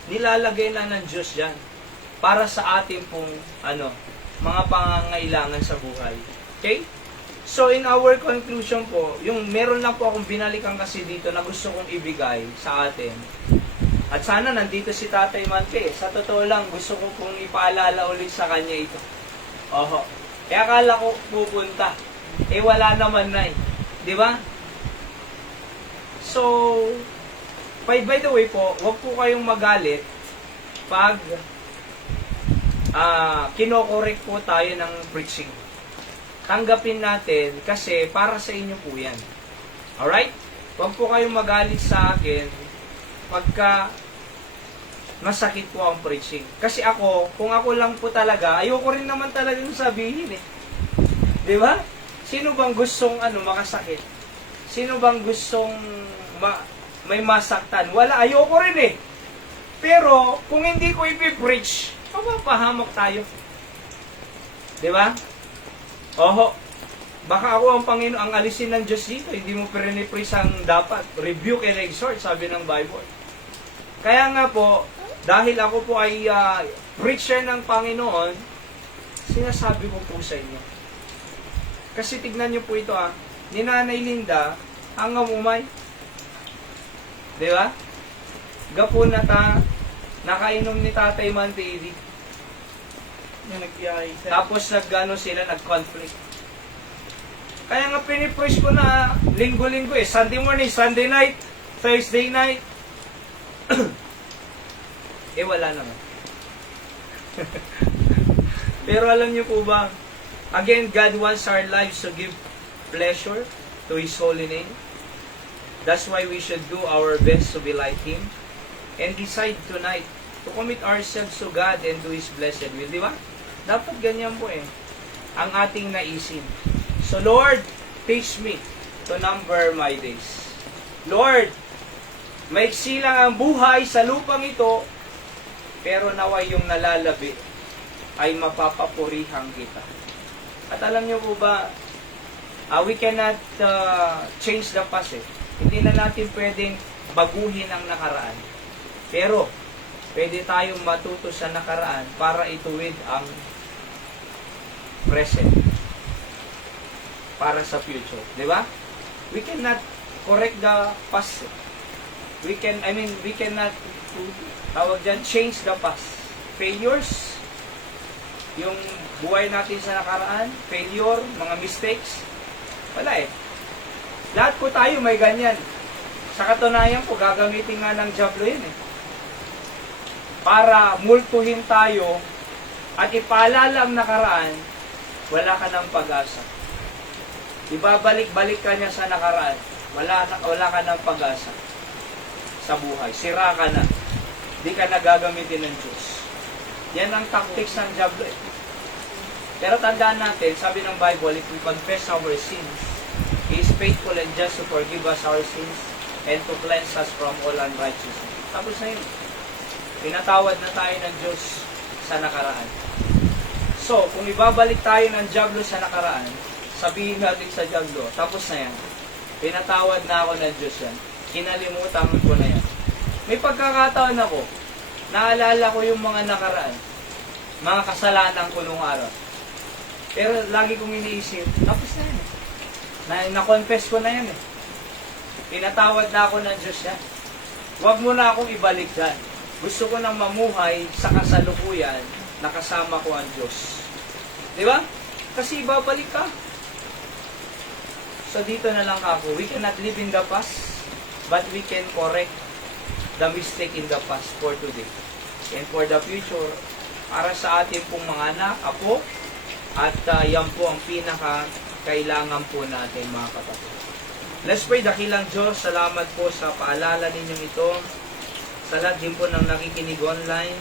nilalagay na ng Diyos yan para sa ating pong, mga pangangailangan sa buhay. Okay? So, in our conclusion po, yung meron lang po akong binalikan kasi dito na gusto kong ibigay sa atin. At sana nandito si Tatay Mante. Sa totoo lang, gusto ko pong ipaalala ulit sa kanya ito. Oho. Kaya akala ko pupunta. Eh, wala naman na eh. Di ba? So, by the way po, huwag po kayong magalit pag kinokorek po tayo ng preaching. Tanggapin natin kasi para sa inyo po yan. Alright? Huwag po kayong magalit sa akin pagka masakit po ang preaching. Kasi ako, kung ako lang po talaga, ayoko rin naman talagang sabihin eh. Di ba? Sino bang gustong makasakit? Sino bang gustong may masaktan? Wala, ayoko rin eh. Pero, kung hindi ko ipipreach, mapapahamak tayo. Di ba? Oho, baka ako ang Panginoon, ang alisin ng Diyos dito, hindi mo pinipreach ang dapat. Rebuke and exhort, sabi ng Bible. Kaya nga po, dahil ako po ay preacher ng Panginoon, sinasabi ko po sa inyo. Kasi tignan nyo po ito ni Nanay Linda, hanggang umay. Di ba? Gapo na nakainom ni Tatay Mantidi. Yung nagbiyahe sir. Tapos sila, nag-conflict. Kaya nga pinipreach ko na linggo-linggo eh. Sunday morning, Sunday night, Thursday night. Eh wala naman. Pero alam niyo po ba, again, God wants our lives to give pleasure to His holy name. That's why we should do our best to be like Him. And decide tonight to commit ourselves to God and to His blessed will. Di ba? Dapat ganyan po eh. Ang ating naisin. So Lord, teach me to number my days. Lord, maiksi lang ang buhay sa lupang ito, pero naway yung nalalabi ay mapapapurihan kita. At alam niyo po ba, we cannot change the past eh. Hindi na natin pwedeng baguhin ang nakaraan. Pero, pwede tayong matuto sa nakaraan para ituwid ang present para sa future. Di ba? We cannot correct the past. We cannot change the past. Failures, yung buhay natin sa nakaraan, failure, mga mistakes, wala eh. Lahat po tayo may ganyan. Sa katunayan po, gagamitin nga ng Diablo yun eh. Para multuhin tayo at ipaalala ang nakaraan, wala ka ng pag-asa. Ibabalik-balik ka niya sa nakaraan, wala ka ng pag-asa sa buhay. Sira ka na. Di ka na gagamitin ng Diyos. Yan ang tactics ng Diablo eh. Pero tandaan natin, sabi ng Bible, if we confess our sins, He is faithful and just to forgive us our sins and to cleanse us from all unrighteousness. Tapos na yun. Pinatawad na tayo ng Diyos sa nakaraan. So, kung ibabalik tayo ng Diablo sa nakaraan, sabihin natin sa Diablo, tapos na yan. Pinatawad na ako ng Diyos yan. Kinalimutan ko na yan. May pagkakataon ako, naalala ko yung mga nakaraan, mga kasalanan ko nung araw. Pero lagi kong iniisip, tapos na yan. Na-confess ko na yan eh. Pinatawad na ako ng Diyos yan. Huwag mo na akong ibalik dyan. Gusto ko nang mamuhay sa kasalukuyan na kasama ko ang Diyos. Di ba? Kasi ibabalik ka. So dito na lang ako. We cannot live in the past, but we can correct the mistake in the past for today. And for the future, para sa ating pong mga anak, apo, at yan po ang pinaka-kailangan po natin mga kapatid. Let's pray. Dakilang Diyos, salamat po sa paalala ninyong ito. Sa lahat din po ng nakikinig online,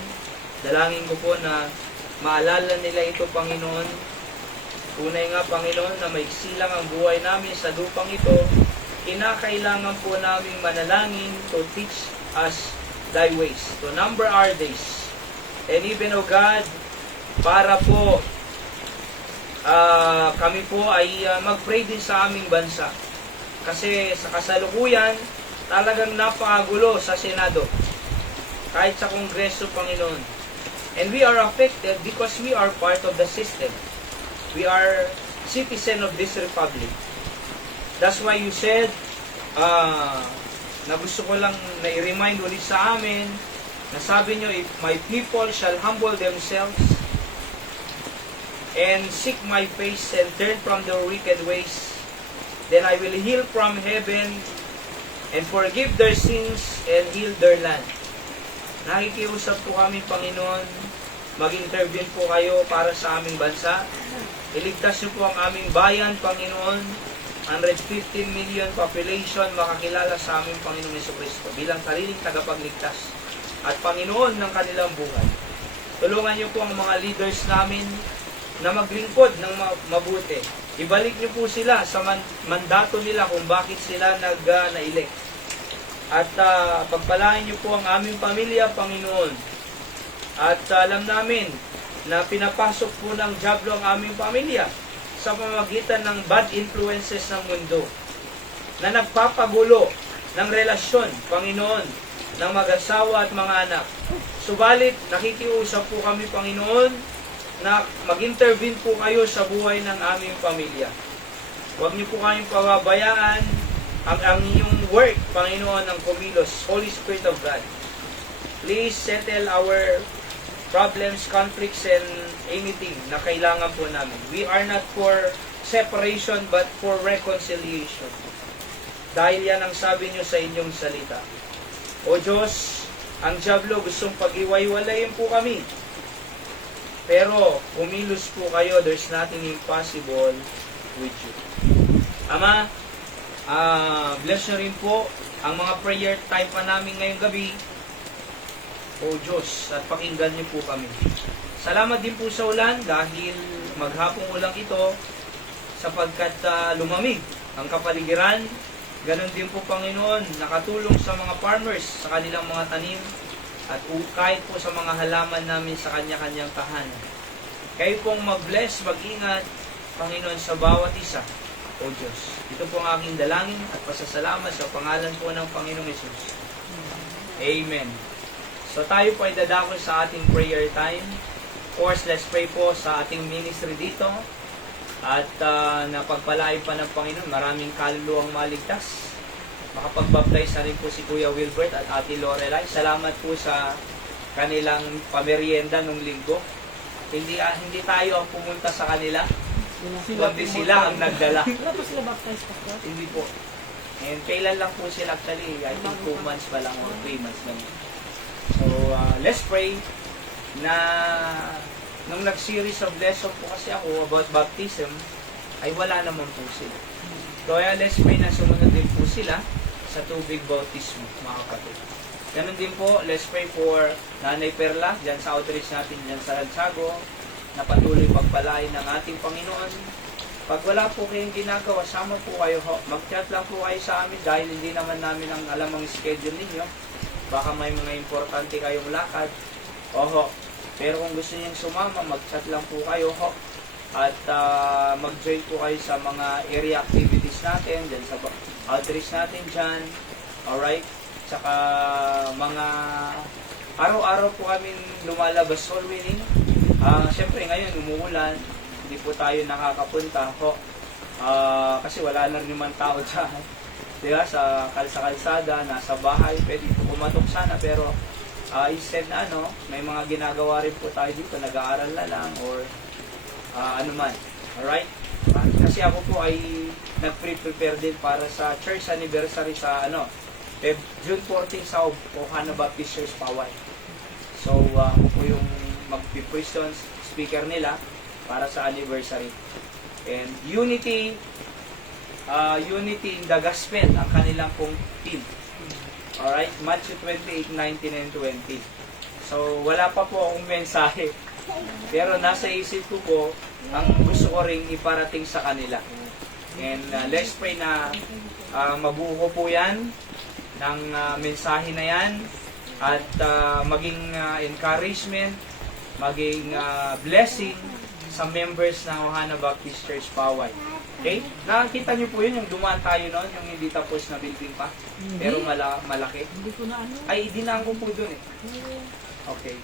dalangin ko po na maalala nila ito, Panginoon. Tunay nga, Panginoon, na maiksi lang ang buhay namin sa lupang ito, kinakailangan po namin manalangin to teach us thy ways, to number our days. And even, O God, para po kami po ay mag-pray din sa aming bansa. Kasi sa kasalukuyan, talagang napakagulo sa Senado. Kahit sa Kongreso, Panginoon. And we are affected because we are part of the system. We are citizen of this republic. That's why you said, na gusto ko lang na i-remind ulit sa amin, na sabi nyo, if my people shall humble themselves and seek my face and turn from their wicked ways, then I will heal from heaven and forgive their sins and heal their land. Nakikiusap po kami, Panginoon, mag-intervene po kayo para sa aming bansa. Iligtas niyo po ang aming bayan, Panginoon. 115 million population makakilala sa aming Panginoon Jesucristo bilang sariling tagapagligtas at Panginoon ng kanilang buhay. Tulungan niyo po ang mga leaders namin na maglingkod ng mabuti. Ibalik niyo po sila sa mandato nila kung bakit sila na-elect. At pagpalain niyo po ang aming pamilya, Panginoon. At alam namin na pinapasok po ng dyablo ang aming pamilya sa pamamagitan ng bad influences ng mundo na nagpapagulo ng relasyon, Panginoon, ng mag-asawa at mga anak. Subalit, nakikiusap po kami, Panginoon, na mag-intervene po kayo sa buhay ng aming pamilya. Huwag niyo po kayong pababayaan ang inyong work, Panginoon, ng kumilos, Holy Spirit of God. Please settle our problems, conflicts, and anything na kailangan po namin. We are not for separation, but for reconciliation. Dahil yan ang sabi niyo sa inyong salita. O Diyos, ang dyablo gustong pag-iwaiwalayin po kami. Pero, umilos po kayo, there's nothing impossible with you. Ama, bless nyo rin po ang mga prayer time pa namin ngayong gabi. O Diyos, at pakinggan niyo po kami. Salamat din po sa ulan dahil maghapong ulang ito sapagkat lumamig ang kapaligiran. Ganon din po, Panginoon, nakatulong sa mga farmers sa kanilang mga tanim at kahit po sa mga halaman namin sa kanya-kanyang tahanan. Kayo pong mag-bless, mag-ingat, Panginoon, sa bawat isa, O Diyos. Ito po ang aking dalangin at pasasalamat sa pangalan po ng Panginoong Hesus. Amen. So tayo po ay dadako sa ating prayer time. Of course, let's pray po sa ating ministry dito. At napagpalain pa ng Panginoon, maraming kaluluwang maligtas. Makapag-baptize na rin po si Kuya Wilbert at Ate Lorelai. Salamat po sa kanilang pamerienda nung linggo. Hindi tayo ang pumunta sa kanila, kundi sila ang nagdala. Wala pa sila baptized pa? Hindi po. And kailan lang po sila actually, I think 2 months pa lang or 3 months lang. So, let's pray na nung nag-series of lesson po kasi ako about baptism, ay wala naman po sila. So, let's pray na sumunod din po sila sa tubig bautismo, mga kapatid. Ganun din po, let's pray for Nanay Perla, dyan sa outreach natin dyan sa Lansago, na patuloy pagpalain ng ating Panginoon. Pag wala po kayong ginagawa, sama po kayo. Mag-chat lang po kayo sa amin dahil hindi naman namin ang alam ang schedule ninyo. Baka may mga importante kayong lakad. Oho. Pero kung gusto niyong sumama, mag-chat lang po kayo. Ho. At mag-join po kayo sa mga area activities natin, dyan sa outreach natin dyan. Alright? Tsaka mga araw-araw po kami lumalabas soul winning. Siyempre ngayon umuulan, hindi po tayo nakakapunta. Ho. Kasi wala na rin naman tao dyan. Diba, sa kalsada, nasa bahay, pwede po kumatok sana, pero instead na may mga ginagawa rin po tayo dito, nag-aaral na lang, or ano man. Alright? Kasi ako po ay nag-prepare din para sa church anniversary sa June 14 sa Ohana Baptist Church, Paway. So, ako po yung mag-question speaker nila para sa anniversary. And unity in the gospel ang kanilang pong team. Alright, Matthew 28, 19 and 20. So, wala pa po akong mensahe. Pero nasa isip ko po, ang gusto ko ring iparating sa kanila. And let's pray na mabuo po yan ng mensahe na yan at maging encouragement, maging blessing sa members ng Ohana Baptist Church Paway. Okay? Nakakita niyo po yun, yung dumaan tayo noon, yung hindi tapos na building pa, pero malaki. Hindi ko na ano. Ay, dinaan ko po dun eh. Okay.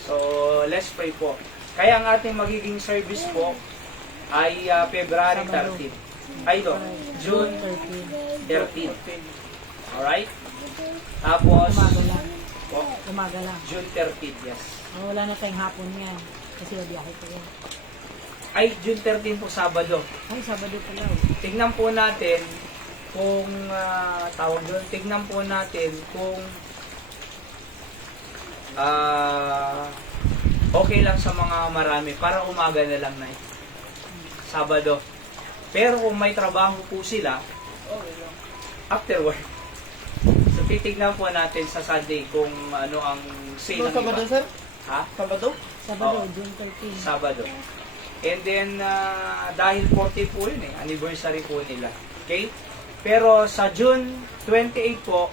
So, let's pray po. Kaya ang ating magiging service po ay February 13. Ay, do, June 13. Alright? Tapos, Umaga lang. po, Umaga lang. June 13, yes. Wala na tayong hapon yan. Kasi nabiyahe ko yan. Ay, June 13 po, Sabado. Ay, Sabado pala. Tignan po natin kung, tawag doon, tignan po natin kung okay lang sa mga marami para umaga na lang na Sabado. Pero kung may trabaho po sila, after work. So titignan po natin sa Sunday kung ano ang say ng Sabado, iba. sir? Ha? Sabado? Sabado, Oo. June 13. Sabado. And then, dahil 40 po yun anniversary po nila. Okay? Pero sa June 28 po,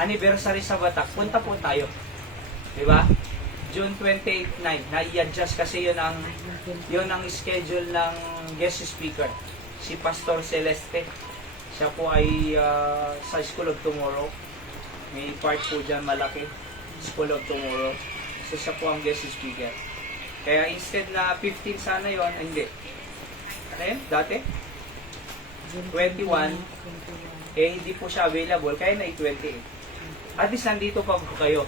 anniversary sa Batak, punta po tayo. Diba? June 28, 9. Na-i-adjust kasi yun ang schedule ng guest speaker. Si Pastor Celeste. Siya po ay sa School of Tomorrow. May part po dyan malaki. School of Tomorrow. So siya po ang guest speaker. Kaya instead na 15 sana yon, hindi. Ano yun? Dati? 21. Hindi po siya available. Kaya na 28. At least nandito pa po kayo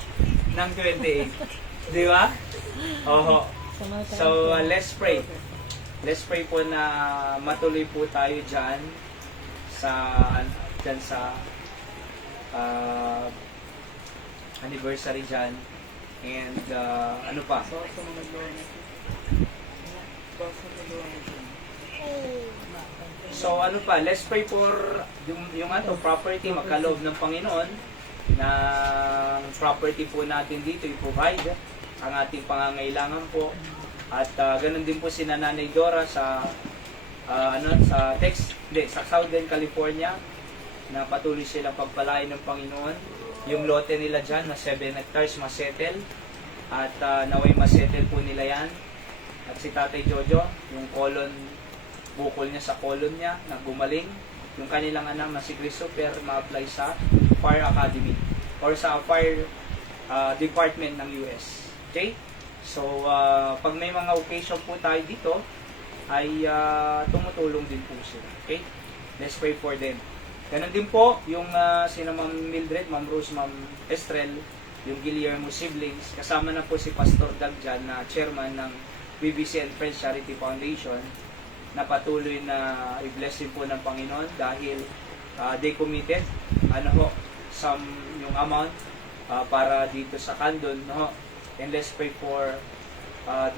ng 28. Di ba? Oho. So, let's pray. Let's pray po na matuloy po tayo dyan sa anniversary dyan. And ano pa? Basa mo naglawan ito. Basa mo naglawan ito. So ano pa? Let's pray for yung property magkaloob ng Panginoon na property po natin dito i-provide ang ating pangangailangan po. At ganun din po si Nanay Dora sa sa Southern California na patuloy silang pagpalain ng Panginoon. Yung lote nila dyan na 7 hectares masettle at naway masettle po nila yan. At si Tatay Jojo, yung bukol niya sa colon niya na gumaling. Yung kanilang anak na si Christopher ma-apply sa Fire Academy or sa Fire Department ng US. Okay? So, pag may mga occasion po tayo dito, ay tumutulong din po sila. Okay? Let's pray for them. Ganon din po, yung sina Ma'am Mildred, Ma'am Rose, Ma'am Estrel, yung Guillermo siblings, kasama na po si Pastor Doug dyan, na chairman ng BBC and Friends Charity Foundation, na patuloy na i-blessing po ng Panginoon dahil they committed yung amount para dito sa Candon, no? And let's pray for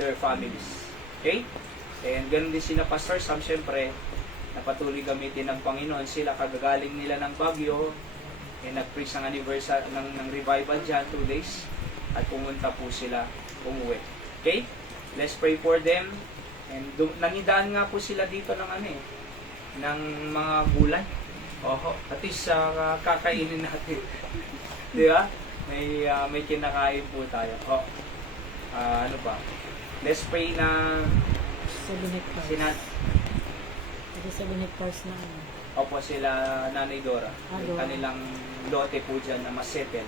their families. Okay? And ganun din sila Pastor Sam, syempre, na patuloy gamitin ng Panginoon. Sila kagagaling nila ng Baguio, and nag-preach ng anniversary ng revival dyan, 2 days, at pumunta po sila, umuwi. Okay? Let's pray for them. And nangidaan nga po sila dito ng ng mga gulay. Oho, at least kakainin natin. Di ba? May kinakain po tayo. Ano pa? Let's pray na 7 hectares. 7 hectares na ano. Opo, sila Nanay Dora. Yung Dora. kanilang lote po dyan na masettle.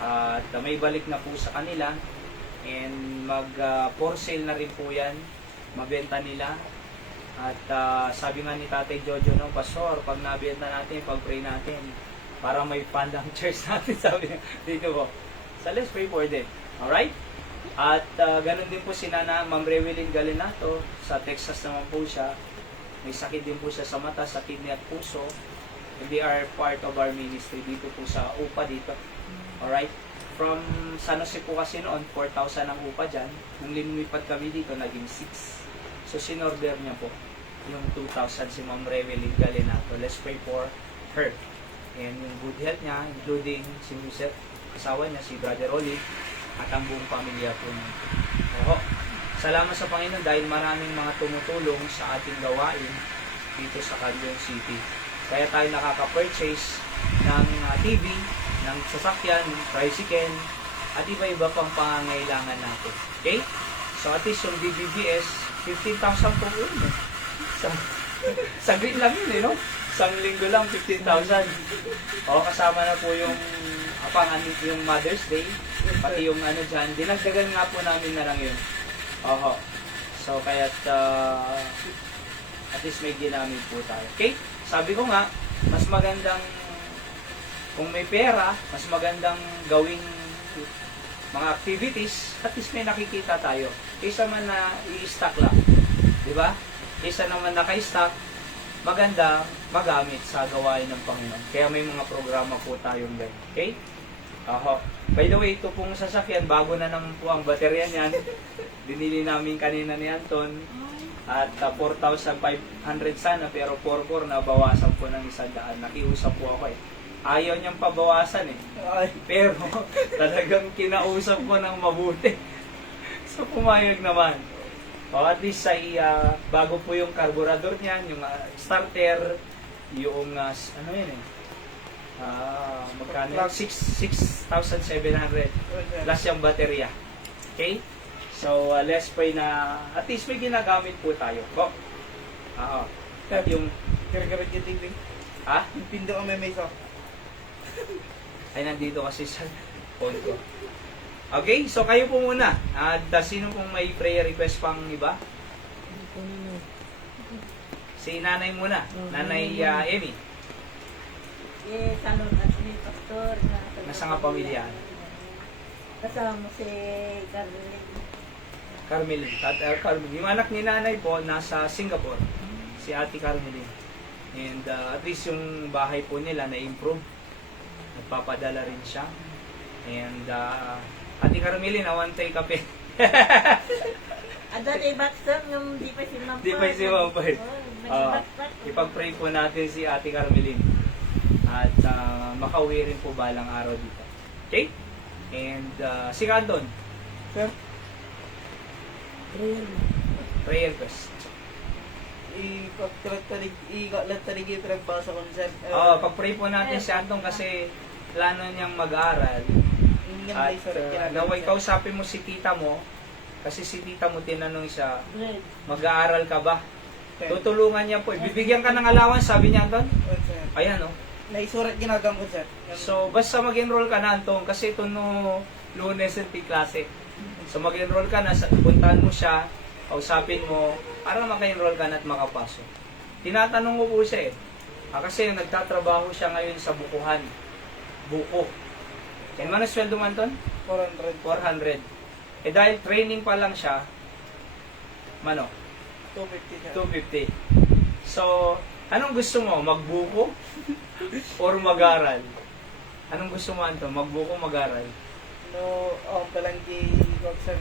At may balik na po sa kanila. And for sale na rin po yan. Mabenta nila. At sabi nga ni Tatay Jojo, no, Pastor, pag nabenta natin, pag-pray natin, para may fund ang church natin, sabi dito po. So let's pray for them. Alright? At ganun din po si Nana Ma'am Rewelyn Galinato. Sa Texas naman po siya. May sakit din po siya sa mata, sa kidney at puso. And they are part of our ministry dito po sa UPA dito. Alright? From San Jose po kasi noon, 4,000 ang UPA dyan. Nung lumipat kami dito, naging 6. So, sinorder niya po yung 2,000 si Ma'am Rewelyn Galinato. Let's pray for her. And yung good health niya, including si Joseph, asawa niya, si Brother Oli, at ang buong pamilya po niya. Salamat sa Panginoon dahil maraming mga tumutulong sa ating gawain dito sa Candon City. Kaya tayo nakaka-purchase ng TV, ng sasakyan, ng tricycle, at iba-iba pang pangangailangan natin. Okay? So at least yung BBBS, 15,000 po yun. Saglit lang yun no? Isang linggo lang, 15,000. O, kasama na po yung yung Mother's Day, pati yung ano dyan. Dinagdagan nga po namin na lang yun. Oho. So, kaya't at least may ginamit po tayo. Okay? Sabi ko nga, mas magandang kung may pera, mas magandang gawing mga activities, at least may nakikita tayo. Kaysa man na i-stock lang. Di ba? Kaysa naman naka-stock, maganda magamit sa gawain ng Panginoon. Kaya may mga programa po tayong ganyan. Okay? Aho. By the way, ito pong sasakyan, bago na naman po ang baterya niyan. Binili namin kanina ni Anton. At 4,500 sana, pero 4,400 nabawasan po ng 100. Nakiusap po ako eh. Ayaw niyang pabawasan eh. Ay, Pero talagang kinausap ko ng mabuti. So pumayag naman. O at least ay bago po yung carburetor niyan, yung starter, yung ano yun eh. Magkano yun? 6,700 plus yung baterya. Okay? So let's pray na at least may ginagamit po tayo. Go. Oo. At yung kira-kira yung TV. ha? Yung pindo ang may mesa. Ay nandito kasi sa phone ko. Okay, so kayo po muna. At sino pong may prayer request pang iba? Si nanay muna. Nanay Emmy. Salon at ni Pastor na Nasa nga pamilya? kasama mo si Carmen. Carmelin. Carmelin. Yung anak ni nanay po nasa Singapore. Si Ate Carmelin. And at least yung bahay po nila na-improve. Nagpapadala rin siya. And Ate Carmelin, awantay kape. Ada ni Baxter nung di pa si Ma'am. Di pa si Ma'am Paul. Ipag-pray po natin si Ate Carmelin. At makauwi rin po balang araw dito. Okay? And si Candon, Sir, prayer request. i-talig yung pinagbasa ko sir. Pag-pray po natin si Anton kasi plano niyang mag-aaral. At naway kausapin mo si tita mo kasi si tita mo tinanong siya, mag-aaral ka ba? Tutulungan niya po. Bibigyan ka ng allowance, sabi niya Anton. Ayan o. Naisurat ginagam ko sir. So basta mag-enroll ka na Anton kasi ito no Lunes at klase. So mag-enroll ka na, puntahan mo siya, kausapin mo para maka-enroll ka na at makapasok. Tinatanong ko po siya kasi nagtatrabaho siya ngayon sa bukuhan. Buko. Yan man ang sweldo mo Anton? 400. 400. Dahil training pa lang siya, 250 sir. 250. So, anong gusto mo? Magbuko? Or mag-aral? Anong gusto mo Anton? Magbuko, mag-aral? No, palanggi ko sir,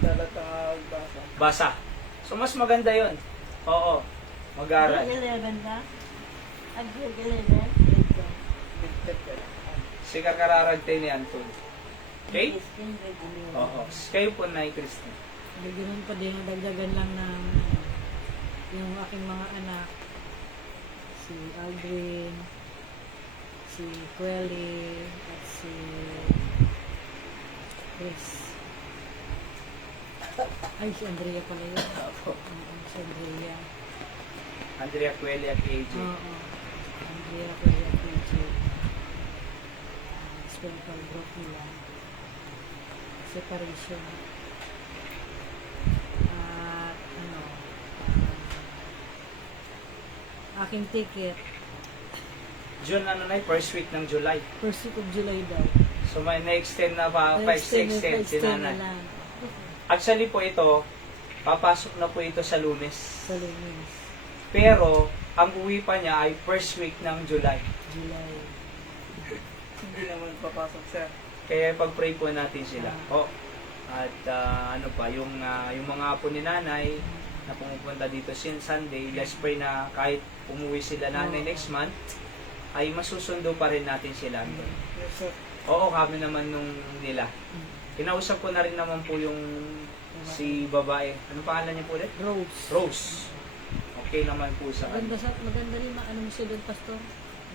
dalat ang basa. Basa. So, mas maganda yon. Oo. Mag-aral. 11 ba? Grade 11? Sikar kararagtay ni Anton. Okay? Oo. Kayo po na Kristen. Ganun pa din, dagdagan lang ng yung aking mga anak, si Aldrin, si Quelly, at si Chris. Ay, si Andrea pala yun. Si Andrea. Andrea Cueli at AJ. Oo. Andrea Quelly at AJ. Spiritual growth nila. Separation. At aking ticket, June first week ng July. first week of July daw. So may na-extend na pa, pa-extend si nanay. na lang Actually po ito, papasok na po ito sa Lunes. sa Lunes, Pero, ang uwi pa niya ay first week ng July. July. Hindi naman papasok sir. Kaya pag-pray po natin sila. At ano pa, yung mga apo ni nanay na pumupunta dito since Sunday, let's pray na kahit umuwi sila nanay next month, ay masusundo pa rin natin sila. Yes sir. Oo, kami naman nung nila. Kinausap ko na rin naman po yung si babae. Ano pangalan niya po ulit? Rose. Rose. okay naman po sa Maganda, maganda rin ano mo siya doon, Pastor?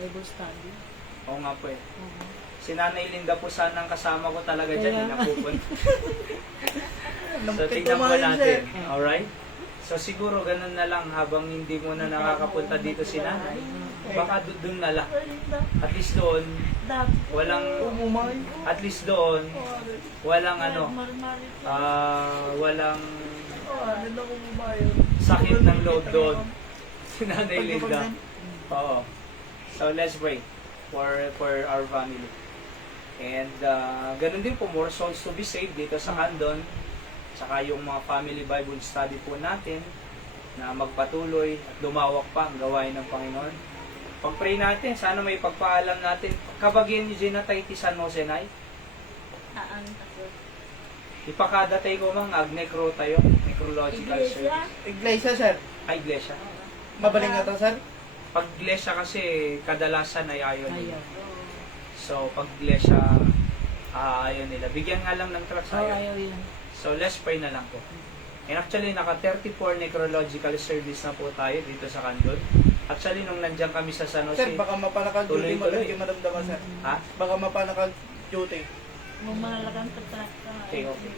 Bible study. Oo nga po eh. Oo. Si Nanay Linda po sana ang kasama ko talaga dyan, Kaya- eh, napupunta. So, Kay tingnan po kumain, natin. sir. Alright? So, siguro ganun na lang habang hindi mo na nakakapunta dito si Nanay. Baka doon na lang. At least doon, walang, Umumay. at least doon, walang ano, walang sakit ng loob doon. Si Nanay Linda. Oo. So, let's pray for our family. And ganun din po, more souls to be saved dito sa Candon. Saka yung mga family Bible study po natin na magpatuloy at lumawak pa ang gawain ng Panginoon. Pag-pray natin, sana may pagpaalam natin. Kabagyan ni Ginatay ti San Jose Nay. Ipakadatay ko mang agnecro tayo, necrological service. Iglesia, sir. Ay, iglesia. Mabaling na to, sir. Pag iglesia kasi kadalasan ay ayaw nila. Ayaw. So, pag iglesia, ayaw nila. Bigyan nga lang ng trust Oo, ayaw. ayaw yun. So, let's pray na lang po. And actually, naka 34 necrological service na po tayo dito sa Candon. Actually, nung nandiyan kami sa San Sir, Jose, baka mapanakag-duty mo lang Tuloy-tuloy. yung maramdaman, sir. ha? Baka mapanakag-duty. Okay, okay.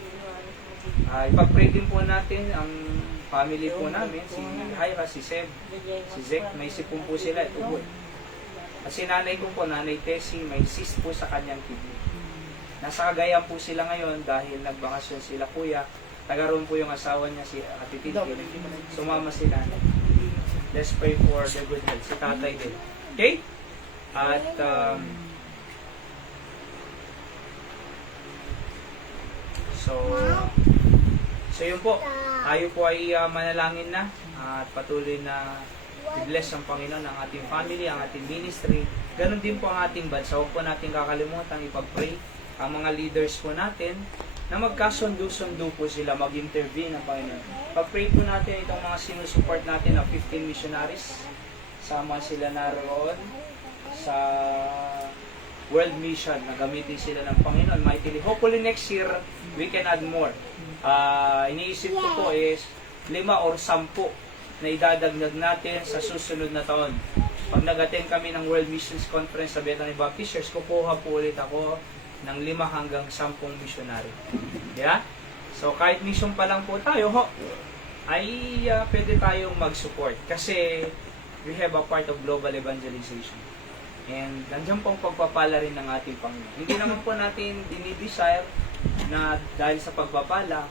Ipag-pray din po natin ang family po namin, si Hyra, si Seb, si Zek, may sipon po sila, tubod. At si nanay ko po, Nanay Tessie, may cyst po sa kanyang kidney. Nasa Cagayan po sila ngayon dahil nagbakasyon sila kuya. Tagaroon po yung asawa niya, si Ate Titil. Sumama si nanay. Let's pray for the good health. Si tatay din. Okay? At so yun po. Tayo po ay manalangin na at patuloy na i-bless ang Panginoon ang ating family, ang ating ministry. Ganon din po ang ating bansa. Huwag po natin kakalimutan ipag-pray ang mga leaders po natin na magkasundo-sundo po sila, mag-intervene ang Panginoon. Pag-pray po natin itong mga sinusupport natin na 15 missionaries. Sama sila naroon sa world mission na gamitin sila ng Panginoon mightily. Hopefully next year, we can add more. Iniisip ko po is 5 or 10 na idadagdag natin sa susunod na taon. Pag nag-attend kami ng World Missions Conference sa Bethany Baptist Church, kukuha po ulit ako ng 5 hanggang 10 missionary. Yeah? So kahit mission pa lang po tayo, ay pwede tayong mag-support kasi we have a part of global evangelization. And nandiyan pong pagpapala rin ng ating Panginoon. Hindi naman po natin dinidesire na dahil sa pagpapala,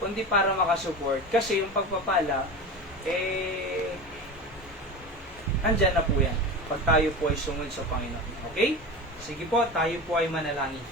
kundi para makasupport. Kasi yung pagpapala, nandyan na po yan. Pag tayo po ay sumund sa Panginoon. Okay? Sige po, tayo po ay manalangin.